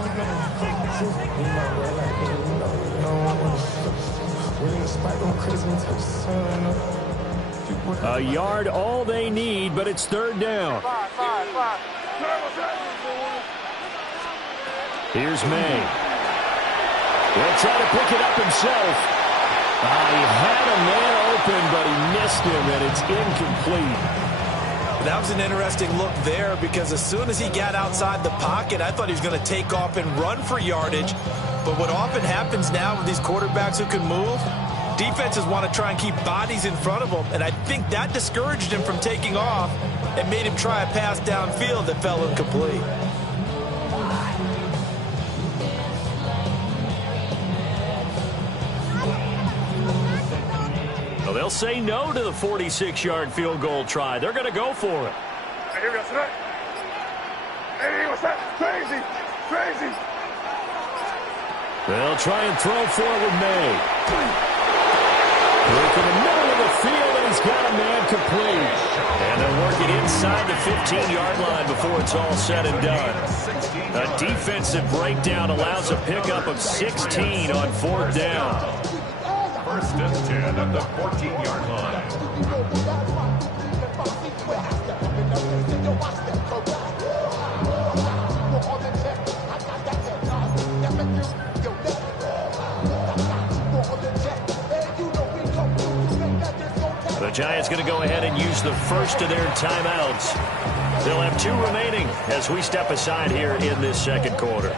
A yard all they need, but it's 3rd down. Here's May. He'll try to pick it up himself. He had a man open, but he missed him, and it's incomplete. That was an interesting look there because as soon as he got outside the pocket, I thought he was going to take off and run for yardage. But what often happens now with these quarterbacks who can move, defenses want to try and keep bodies in front of them, and I think that discouraged him from taking off and made him try a pass downfield that fell incomplete. Well, they'll say no to the 46-yard field goal try. They're going to go for it. Hey, what's that? Crazy! Crazy! They'll try and throw forward May. Look in the middle of the field, and he's got a man complete. And they'll work it inside the 15-yard line before it's all said and done. A defensive breakdown allows a pickup of 16 on 4th down. 1st and 10 at the 14-yard line. The Giants going to go ahead and use the first of their timeouts. They'll have 2 remaining as we step aside here in this 2nd quarter.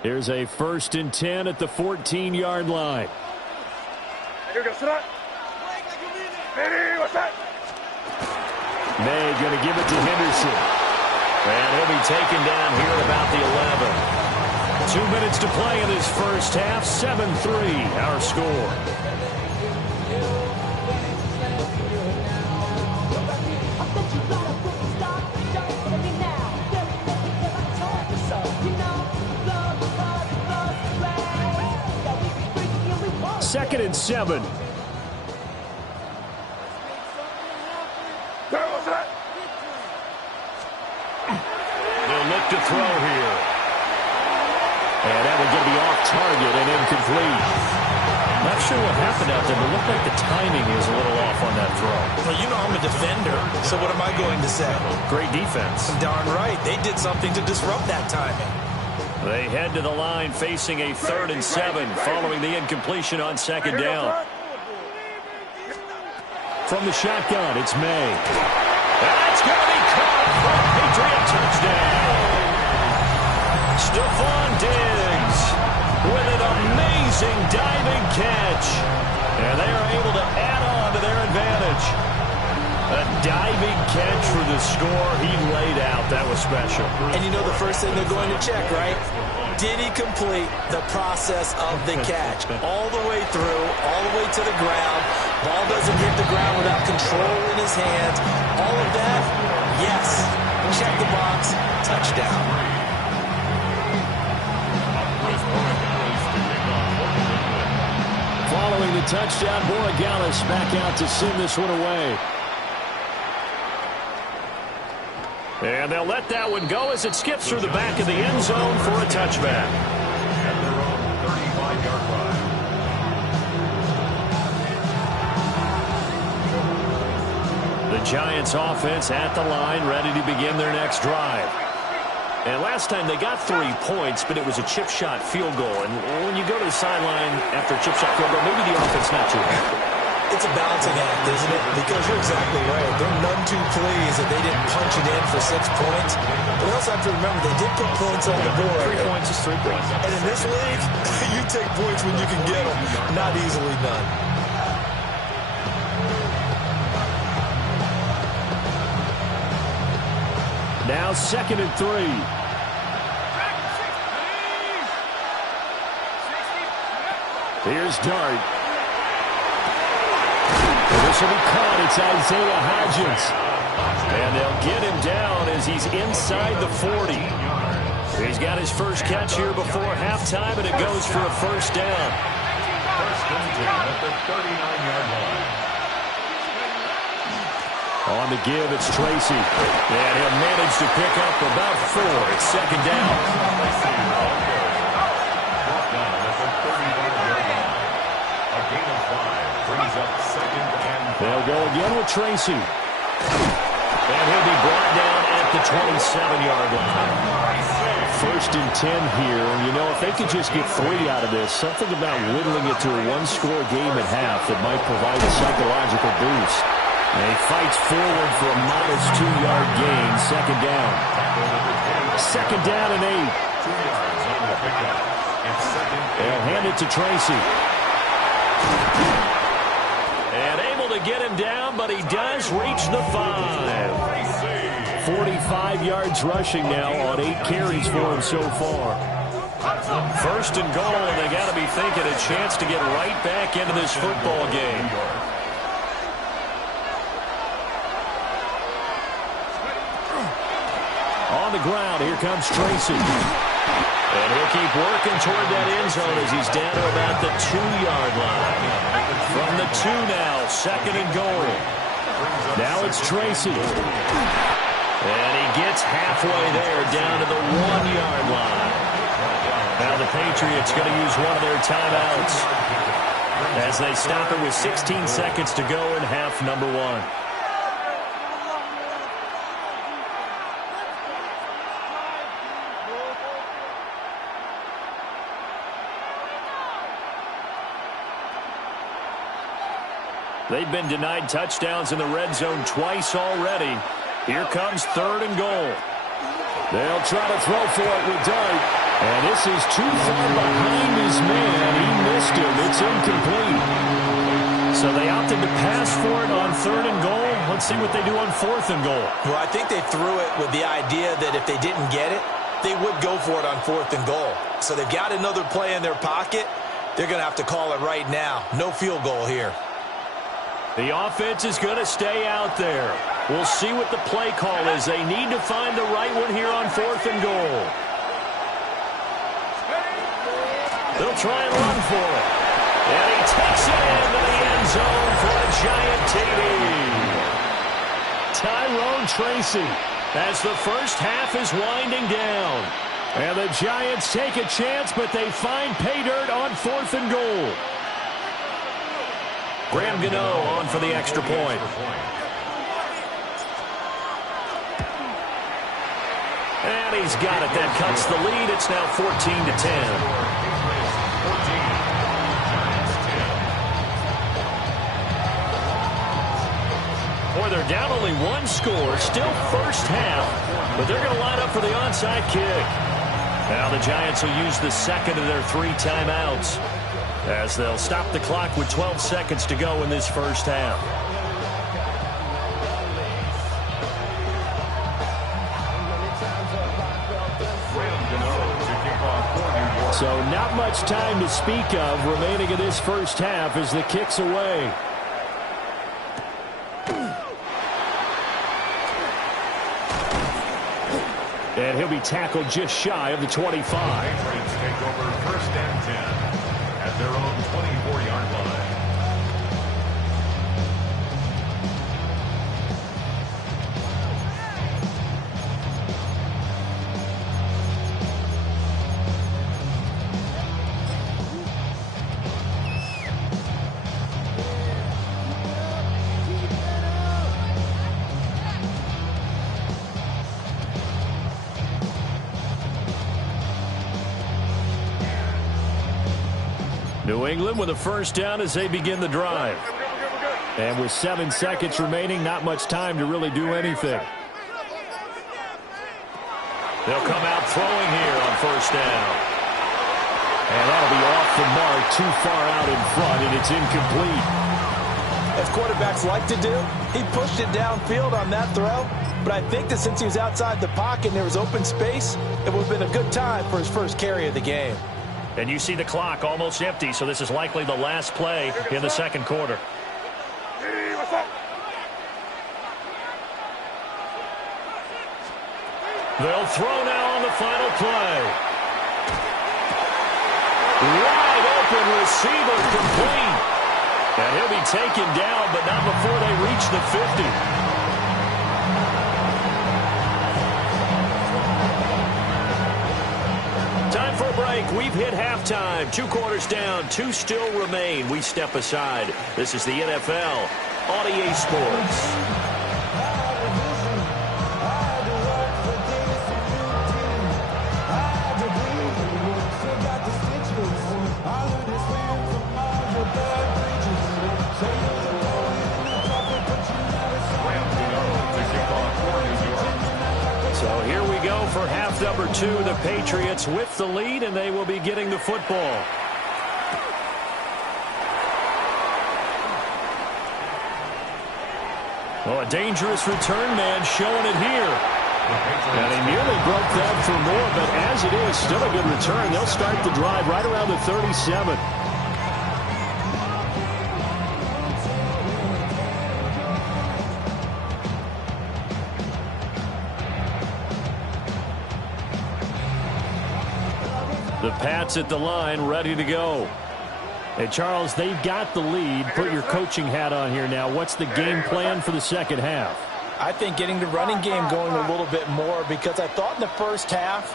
Here's a 1st and 10 at the 14-yard line. May going to give it to Henderson. And he'll be taken down here at about the 11. 2 minutes to play in this first half. 7-3 our score. 2nd and 7. They'll look to throw here. And that one's going to be off target and incomplete. Not sure what happened out there, but it looked like the timing is a little off on that throw. Well, you know I'm a defender, so what am I going to say? Great defense. Darn right. They did something to disrupt that timing. They head to the line facing a 3rd and 7 following the incompletion on 2nd down. From the shotgun, it's May. That's going to be caught for a Patriot touchdown. Stephon Diggs with an amazing diving catch. And they are able to add on to their advantage. A diving catch for the score he laid out. That was special. And you know the first thing they're going to check, right? Did he complete the process of the catch? All the way through, all the way to the ground. Ball doesn't hit the ground without control in his hands. All of that, yes. Check the box, touchdown. Following the touchdown, Borregales back out to send this one away. And they'll let that one go as it skips through the back of the end zone for a touchback. At their own 35-yard line. The Giants offense at the line, ready to begin their next drive. And last time they got 3 points, but it was a chip shot field goal. And when you go to the sideline after a chip shot field goal, maybe the offense not too happy. It's a balancing act, isn't it? Because you're exactly right. They're none too pleased that they didn't punch it in for 6 points. But we also have to remember they did put points on the board. 3 points is 3 points. And in this league, you take points when you can get them. Not easily done. Now 2nd and 3. Here's Dart. This will be caught. It's Isaiah Hodgins. And they'll get him down as he's inside the 40. He's got his first catch here before halftime, and it goes for a first down. First and 10 at the 39-yard line. On the give, it's Tracy. And he'll manage to pick up about 4. It's 2nd down. Brought down at the 35-yard line. A gain of 5 brings up 2nd and 5. They'll go again with Tracy. And he'll be brought down at the 27-yard line. 1st and 10 here. And, you know, if they could just get 3 out of this, something about whittling it to a 1-score game at half that might provide a psychological boost. And he fights forward for a modest 2-yard gain. 2nd down. 2nd down and 8. 2 yards on the pickup. It's 2nd. They'll hand it to Tracy. And able to get him down, but he does reach the 5. 45 yards rushing now on 8 carries for him so far. 1st and goal, and they got to be thinking a chance to get right back into this football game. On the ground, here comes Tracy. And he'll keep working toward that end zone as he's down to about the 2-yard line. From the 2 now, 2nd and goal. Now it's Tracy. And he gets halfway there, down to the 1-yard line. Now the Patriots going to use one of their timeouts as they stop it with 16 seconds to go in half number 1. They've been denied touchdowns in the red zone twice already. Here comes 3rd and goal. They'll try to throw for it with Dart. And this is too far behind his man. He missed him. It's incomplete. So they opted to pass for it on 3rd and goal. Let's see what they do on 4th and goal. Well, I think they threw it with the idea that if they didn't get it, they would go for it on 4th and goal. So they've got another play in their pocket. They're going to have to call it right now. No field goal here. The offense is going to stay out there. We'll see what the play call is. They need to find the right one here on 4th and goal. They'll try and run for it. And he takes it into the end zone for a giant TD. Tyrone Tracy as the first half is winding down. And the Giants take a chance, but they find pay dirt on 4th and goal. Graham Gano on for the extra point. And he's got it. That cuts the lead. It's now 14-10. Boy, they're down only one score. Still first half, but they're going to line up for the onside kick. Now the Giants will use the second of their 3 timeouts as they'll stop the clock with 12 seconds to go in this first half. So not much time to speak of remaining in this first half as the kick's away. And he'll be tackled just shy of the 25. Patriots take over 1st and 10 at their own 24-yard line. New England with a first down as they begin the drive. And with 7 seconds remaining, not much time to really do anything. They'll come out throwing here on first down. And that'll be off the mark, too far out in front, and it's incomplete. As quarterbacks like to do, he pushed it downfield on that throw. But I think that since he was outside the pocket and there was open space, it would have been a good time for his first carry of the game. And you see the clock almost empty, so this is likely the last play in the second quarter. They'll throw now on the final play. Wide open receiver complete. And he'll be taken down, but not before they reach the 50. Time for a break. We've hit halftime. 2 quarters down. 2 still remain. We step aside. This is the NFL on EA Sports. So here we go for half number 2. The Patriots with the lead, and they will be getting the football. Oh, a dangerous return man showing it here. And he nearly broke that for more, but as it is, still a good return. They'll start the drive right around the 37. The Pats at the line, ready to go. Hey, Charles, they've got the lead. Put your coaching hat on here now. What's the game plan for the second half? I think getting the running game going a little bit more, because I thought in the first half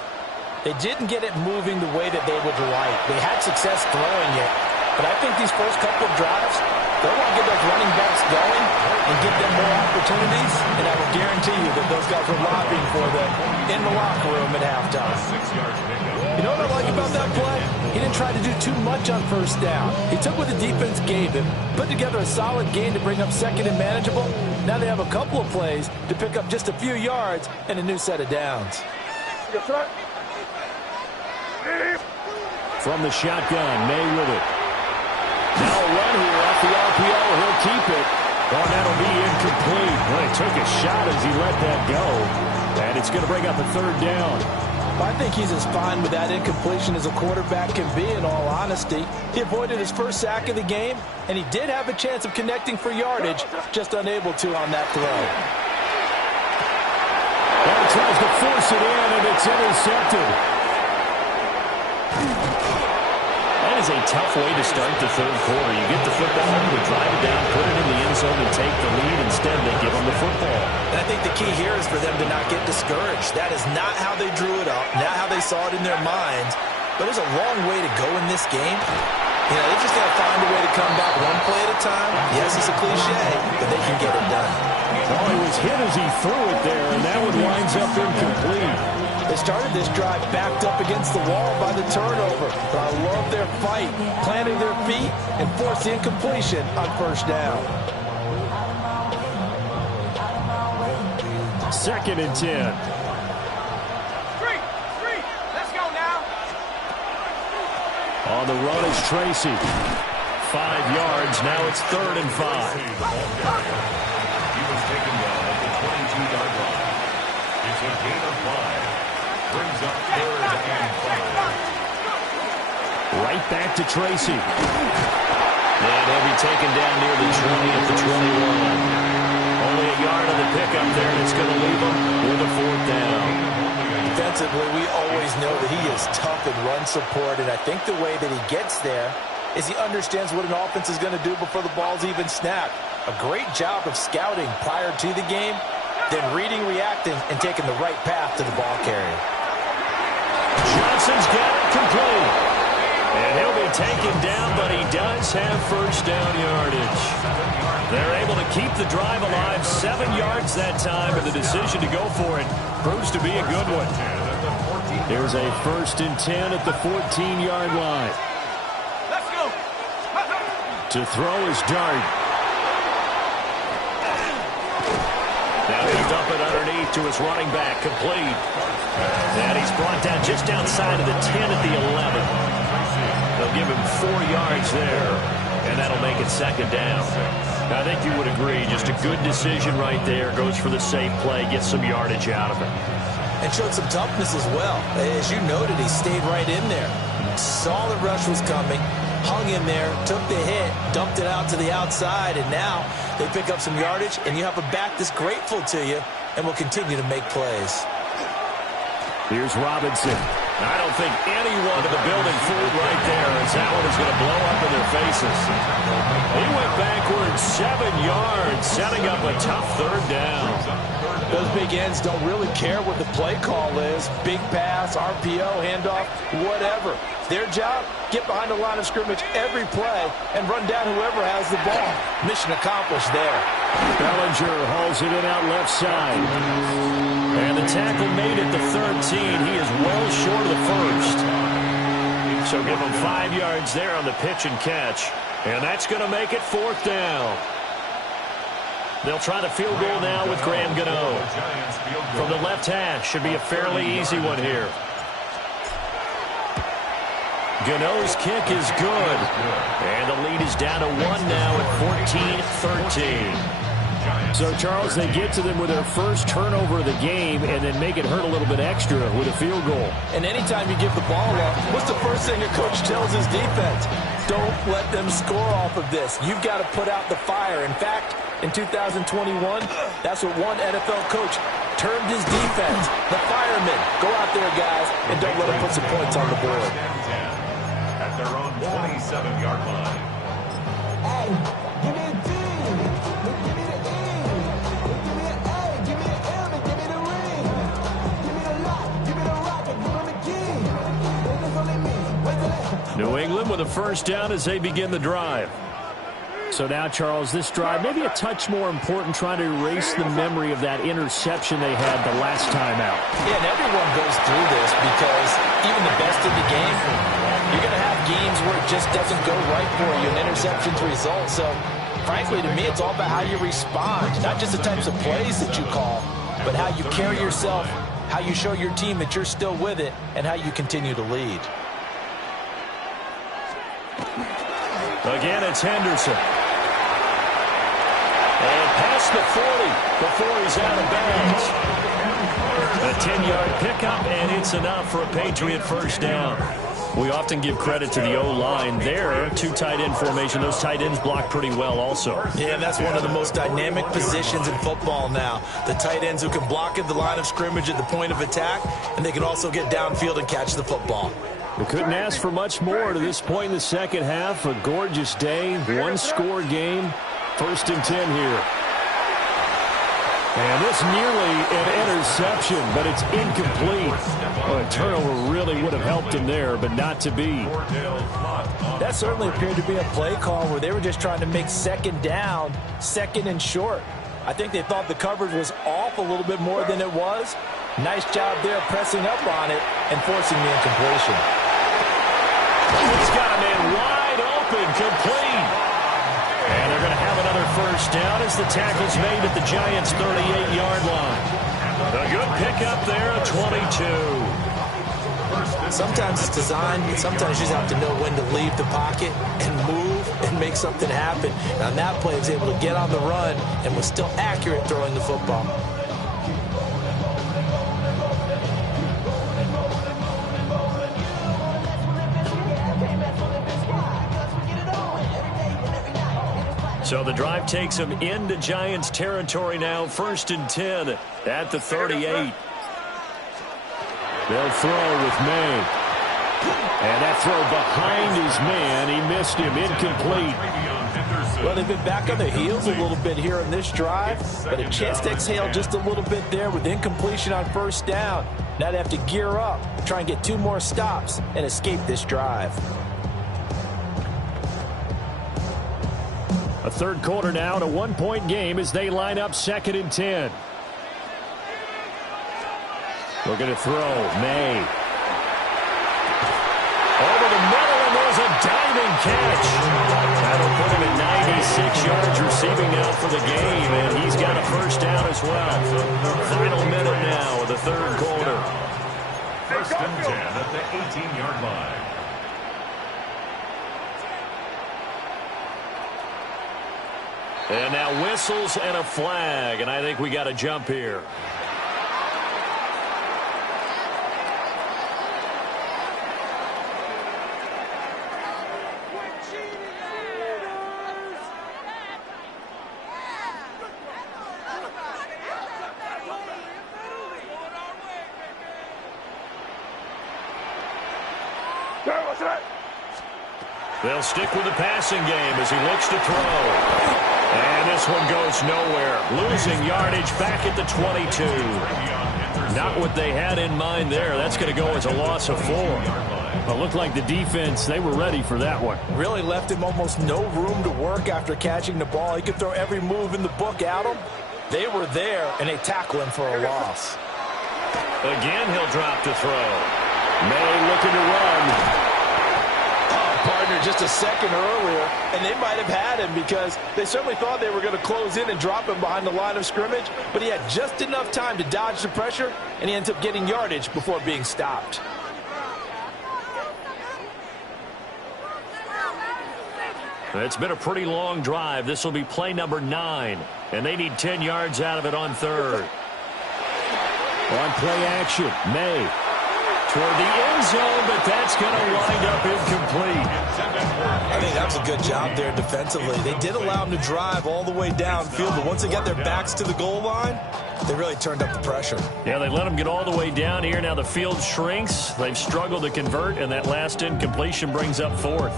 they didn't get it moving the way that they would like. They had success throwing it, but I think these first couple of drives, they want to get those running backs going and give them more opportunities, and I will guarantee you that those guys were lobbying for them in the locker room at halftime. You know what I like about that play? He didn't try to do too much on first down. He took what the defense gave him, put together a solid game to bring up second and manageable. Now they have a couple of plays to pick up just a few yards and a new set of downs. From the shotgun, May with it. Now a run here off the RPO. He'll keep it. Oh, that'll be incomplete. Well, he took a shot as he let that go. And it's going to bring up a third down. I think he's as fine with that incompletion as a quarterback can be, in all honesty. He avoided his first sack of the game, and he did have a chance of connecting for yardage, just unable to on that throw. And he tries to force it in, and it's intercepted. And is a tough way to start the third quarter. You get the football home, you drive it down, put it in the end zone, and take the lead. Instead, they give them the football. And I think the key here is for them to not get discouraged. That is not how they drew it up, not how they saw it in their minds. But there's a long way to go in this game. You know, they just got to find a way to come back one play at a time. Yes, it's a cliche, but they can get it done. Well, he was hit as he threw it there, and that one winds up incomplete. They started this drive backed up against the wall by the turnover. But I love their fight, planting their feet, and force the incompletion on first down. 2nd and 10. On the run is Tracy. 5 yards. Now it's 3rd and 5. He was taken down at the 22-yard line. It's a gain of 5. Brings up 3rd and 5. Right back to Tracy. And he'll be taken down near the 20 at the 21. Only a yard on the pickup there, and it's going to leave him with a 4th down. Defensively, we always know that he is tough in run support, and I think the way that he gets there is he understands what an offense is going to do before the ball's even snapped. A great job of scouting prior to the game, then reading, reacting, and taking the right path to the ball carrier. Johnson's got it complete. And he'll be taken down, but he does have first down yardage. They're able to keep the drive alive. 7 yards that time, and the decision to go for it proves to be a good one. Here's a 1st and 10 at the 14-yard line. Let's go. To throw is Dart. Now he'll dump it underneath to his running back, complete. And he's brought down just outside of the 10 at the 11. They'll give him 4 yards there, and that'll make it 2nd down. I think you would agree, just a good decision right there. Goes for the safe play, gets some yardage out of it. And showed some toughness as well. As you noted, he stayed right in there. Saw the rush was coming, hung in there, took the hit, dumped it out to the outside, and now they pick up some yardage, and you have a back that's grateful to you and will continue to make plays. Here's Robinson. I don't think anyone in the building fooled right there, as that one is going to blow up in their faces. He went backwards 7 yards, setting up a tough 3rd down. Those big ends don't really care what the play call is. Big pass, RPO, handoff, whatever. Their job, get behind the line of scrimmage every play and run down whoever has the ball. Mission accomplished there. Bellinger hauls it in out left side. And the tackle made at the 13. He is well short of the 1st. So give him 5 yards there on the pitch and catch. And that's going to make it 4th down. They'll try the field goal now with Graham Gano. From the left hash, should be a fairly easy one here. Gano's kick is good. And the lead is down to 1 now at 14-13. So, Charles, they get to them with their first turnover of the game and then make it hurt a little bit extra with a field goal. And anytime you give the ball up, what's the first thing a coach tells his defense? Don't let them score off of this. You've got to put out the fire. In fact, in 2021, that's what one NFL coach termed his defense. The firemen. Go out there, guys, and don't let them put some points on the board. At their own 27-yard line. Give me a D. Give me the E. Give me an A. Give me an M. And give me the ring. Give me the lock. Give me the rock. And give me the key. There's only me. New England with a first down as they begin the drive. So now, Charles, this drive maybe a touch more important, trying to erase the memory of that interception they had the last time out. Yeah, and everyone goes through this because even the best in the game, you're going to have games where it just doesn't go right for you, and interceptions result. So, frankly, to me, it's all about how you respond, not just the types of plays that you call, but how you carry yourself, how you show your team that you're still with it, and how you continue to lead. Again, it's Henderson. And past the 40 before he's out of bounds. A 10-yard pickup, and it's enough for a Patriot first down. We often give credit to the O-line there. 2 tight end formation. Those tight ends block pretty well also. Yeah, that's one of the most dynamic positions in football now. The tight ends who can block at the line of scrimmage at the point of attack, and they can also get downfield and catch the football. We couldn't ask for much more to this point in the second half. A gorgeous day, one-score game. 1st and 10 here. And this nearly an interception, but it's incomplete. Well, a turnover really would have helped him there, but not to be. That certainly appeared to be a play call where they were just trying to make second down, second and short. I think they thought the coverage was off a little bit more than it was. Nice job there pressing up on it and forcing the incompletion. He's got a man wide open, complete. And they're going to have another first down as the tackle's made at the Giants' 38-yard line. A good pickup there at 22. Sometimes it's designed, but sometimes you just have to know when to leave the pocket and move and make something happen. And on that play, he was able to get on the run and was still accurate throwing the football. So the drive takes them into Giants territory now. 1st and 10 at the 38. They'll throw with May. And that throw behind his man. He missed him. Incomplete. Well, they've been back on their heels a little bit here in this drive, but a chance to exhale just a little bit there with incompletion on first down. Now they have to gear up, try and get 2 more stops, and escape this drive. A third quarter now and a 1-point game as they line up 2nd and 10. Looking to throw. May. Over the middle, and there's a diving catch. That'll put him at 96 yards receiving now for the game, and he's got a first down as well. Final minute now of the third quarter. 1st and 10 at the 18-yard line. And now whistles and a flag, and I think we got a jump here. They'll stick with the passing game as he looks to throw. And this one goes nowhere. Losing yardage back at the 22. Not what they had in mind there. That's going to go as a loss of 4. It looked like the defense, they were ready for that one. Really left him almost no room to work after catching the ball. He could throw every move in the book at him. They were there, and they tackle him for a loss. Again, he'll drop to throw. May looking to run. Partner just a second earlier, and they might have had him because they certainly thought they were going to close in and drop him behind the line of scrimmage, but he had just enough time to dodge the pressure, and he ends up getting yardage before being stopped. It's been a pretty long drive. This will be play number 9, and they need 10 yards out of it on third. On play action, May. Toward the end zone, but that's going to wind up incomplete. I think that's a good job there defensively. They did allow him to drive all the way downfield, but once they got their backs to the goal line, they really turned up the pressure. Yeah, they let him get all the way down here. Now the field shrinks. They've struggled to convert, and that last incompletion brings up 4th.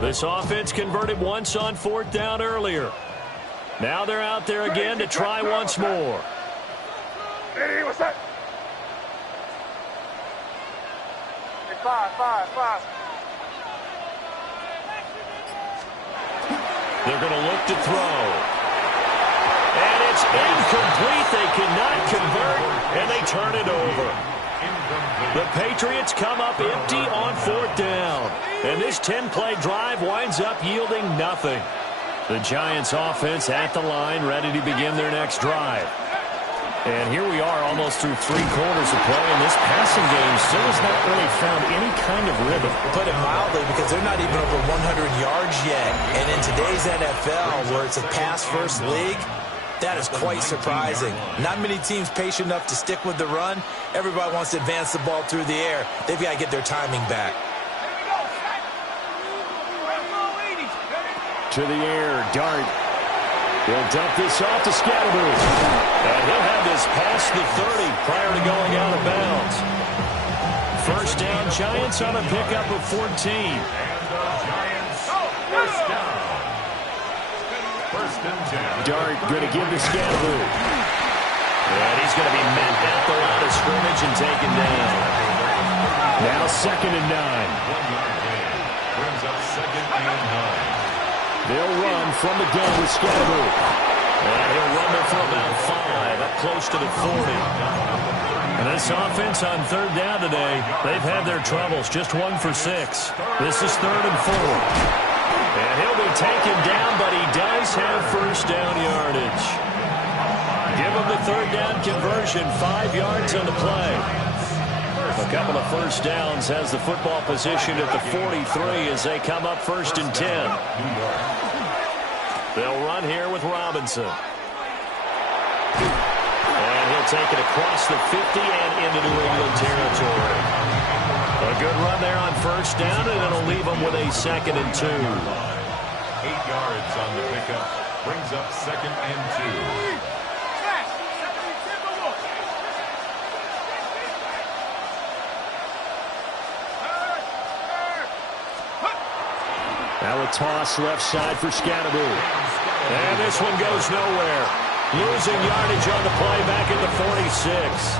This offense converted once on 4th down earlier. Now they're out there again to try once more. Hey, what's that? Hey, 5. They're going to look to throw. And it's incomplete. They cannot convert, and they turn it over. The Patriots come up empty on 4th down. And this 10-play drive winds up yielding nothing. The Giants offense at the line, ready to begin their next drive. And here we are almost through 3 quarters of play, and this passing game still has not really found any kind of rhythm. Put it mildly, because they're not even over 100 yards yet. And in today's NFL, where it's a pass-first league, that is quite surprising. Not many teams patient enough to stick with the run. Everybody wants to advance the ball through the air. They've got to get their timing back. To the air, Dart. He'll dump this off to Scatterboo. And he'll have this past the 30 prior to going out of bounds. First down, Giants on a pickup of 14. First down. First and 10. Dart going to give to Scatterboo. And he's going to be met at the line of scrimmage and taken down. Now 2nd and 9. 1-yard gain. Brings up 2nd and 9. They'll run from the gun with Scatterboo. And he'll run there for about 5, up close to the 40. And this offense on 3rd down today, they've had their troubles. Just 1 for 6. This is 3rd and 4. And he'll be taken down, but he does have first down yardage. Give him the 3rd down conversion, 5 yards on the play. A couple of first downs, has the football position at the 43 as they come up 1st and 10. They'll run here with Robinson. And he'll take it across the 50 and into New England territory. A good run there on 1st down, and it'll leave them with a 2nd and 2. 8 yards on the pickup. Brings up 2nd and 2. Now a toss left side for Scatterboo. And this one goes nowhere. Losing yardage on the play back at the 46.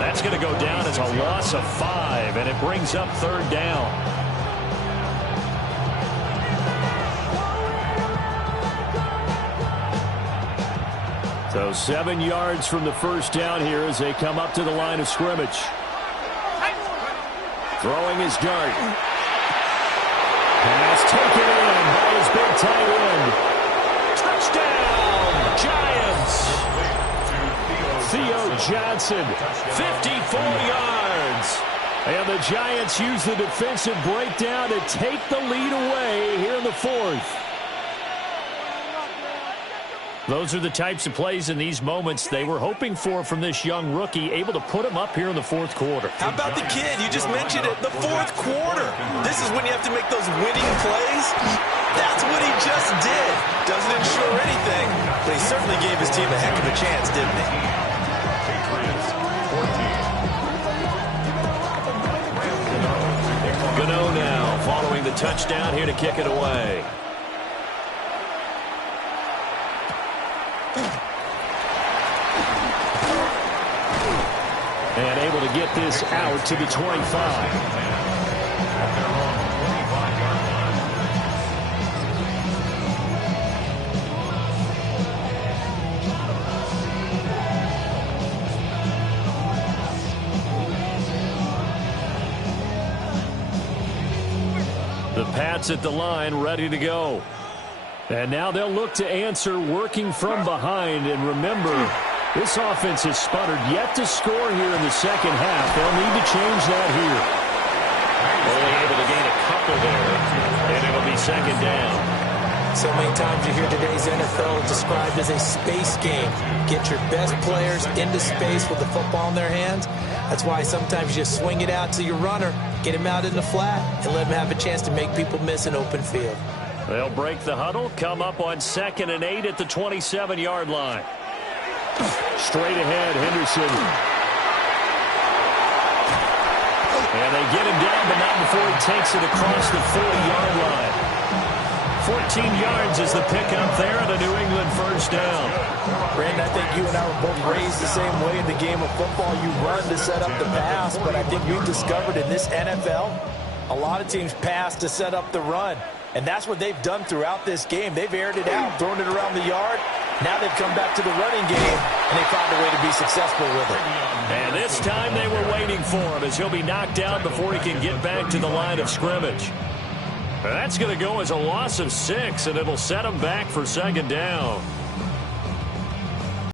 That's going to go down as a loss of 5, and it brings up 3rd down. So 7 yards from the first down here as they come up to the line of scrimmage. Throwing his Dart. Pass taken in by his big tight end. Touchdown, Giants! Theo Johnson, 54 yards. And the Giants use the defensive breakdown to take the lead away here in the 4th. Those are the types of plays in these moments they were hoping for from this young rookie, able to put him up here in the 4th quarter. How about the kid? You just mentioned it. The 4th quarter. This is when you have to make those winning plays. That's what he just did. Doesn't ensure anything, but he certainly gave his team a heck of a chance, didn't he? Gano now following the touchdown here to kick it away. And able to get this out to the 25. The Pats at the line, ready to go. And now they'll look to answer working from behind. And remember, this offense has sputtered, yet to score here in the second half. They'll need to change that here. Only able to gain a couple there, and it'll be 2nd down. So many times you hear today's NFL described as a space game. Get your best players into space with the football in their hands. That's why sometimes you just swing it out to your runner, get him out in the flat, and let him have a chance to make people miss an open field. They'll break the huddle, come up on 2nd and 8 at the 27-yard line. Straight ahead, Henderson. And they get him down, but not before he takes it across the 40-yard line. 14 yards is the pickup there at a New England first down. Brandon, I think you and I were both raised the same way in the game of football. You run to set up the pass, but I think we've discovered in this NFL, a lot of teams pass to set up the run. And that's what they've done throughout this game. They've aired it out, thrown it around the yard. Now they've come back to the running game, and they found a way to be successful with it. And this time they were waiting for him as he'll be knocked down before he can get back to the line of scrimmage. And that's going to go as a loss of 6, and it'll set him back for 2nd down.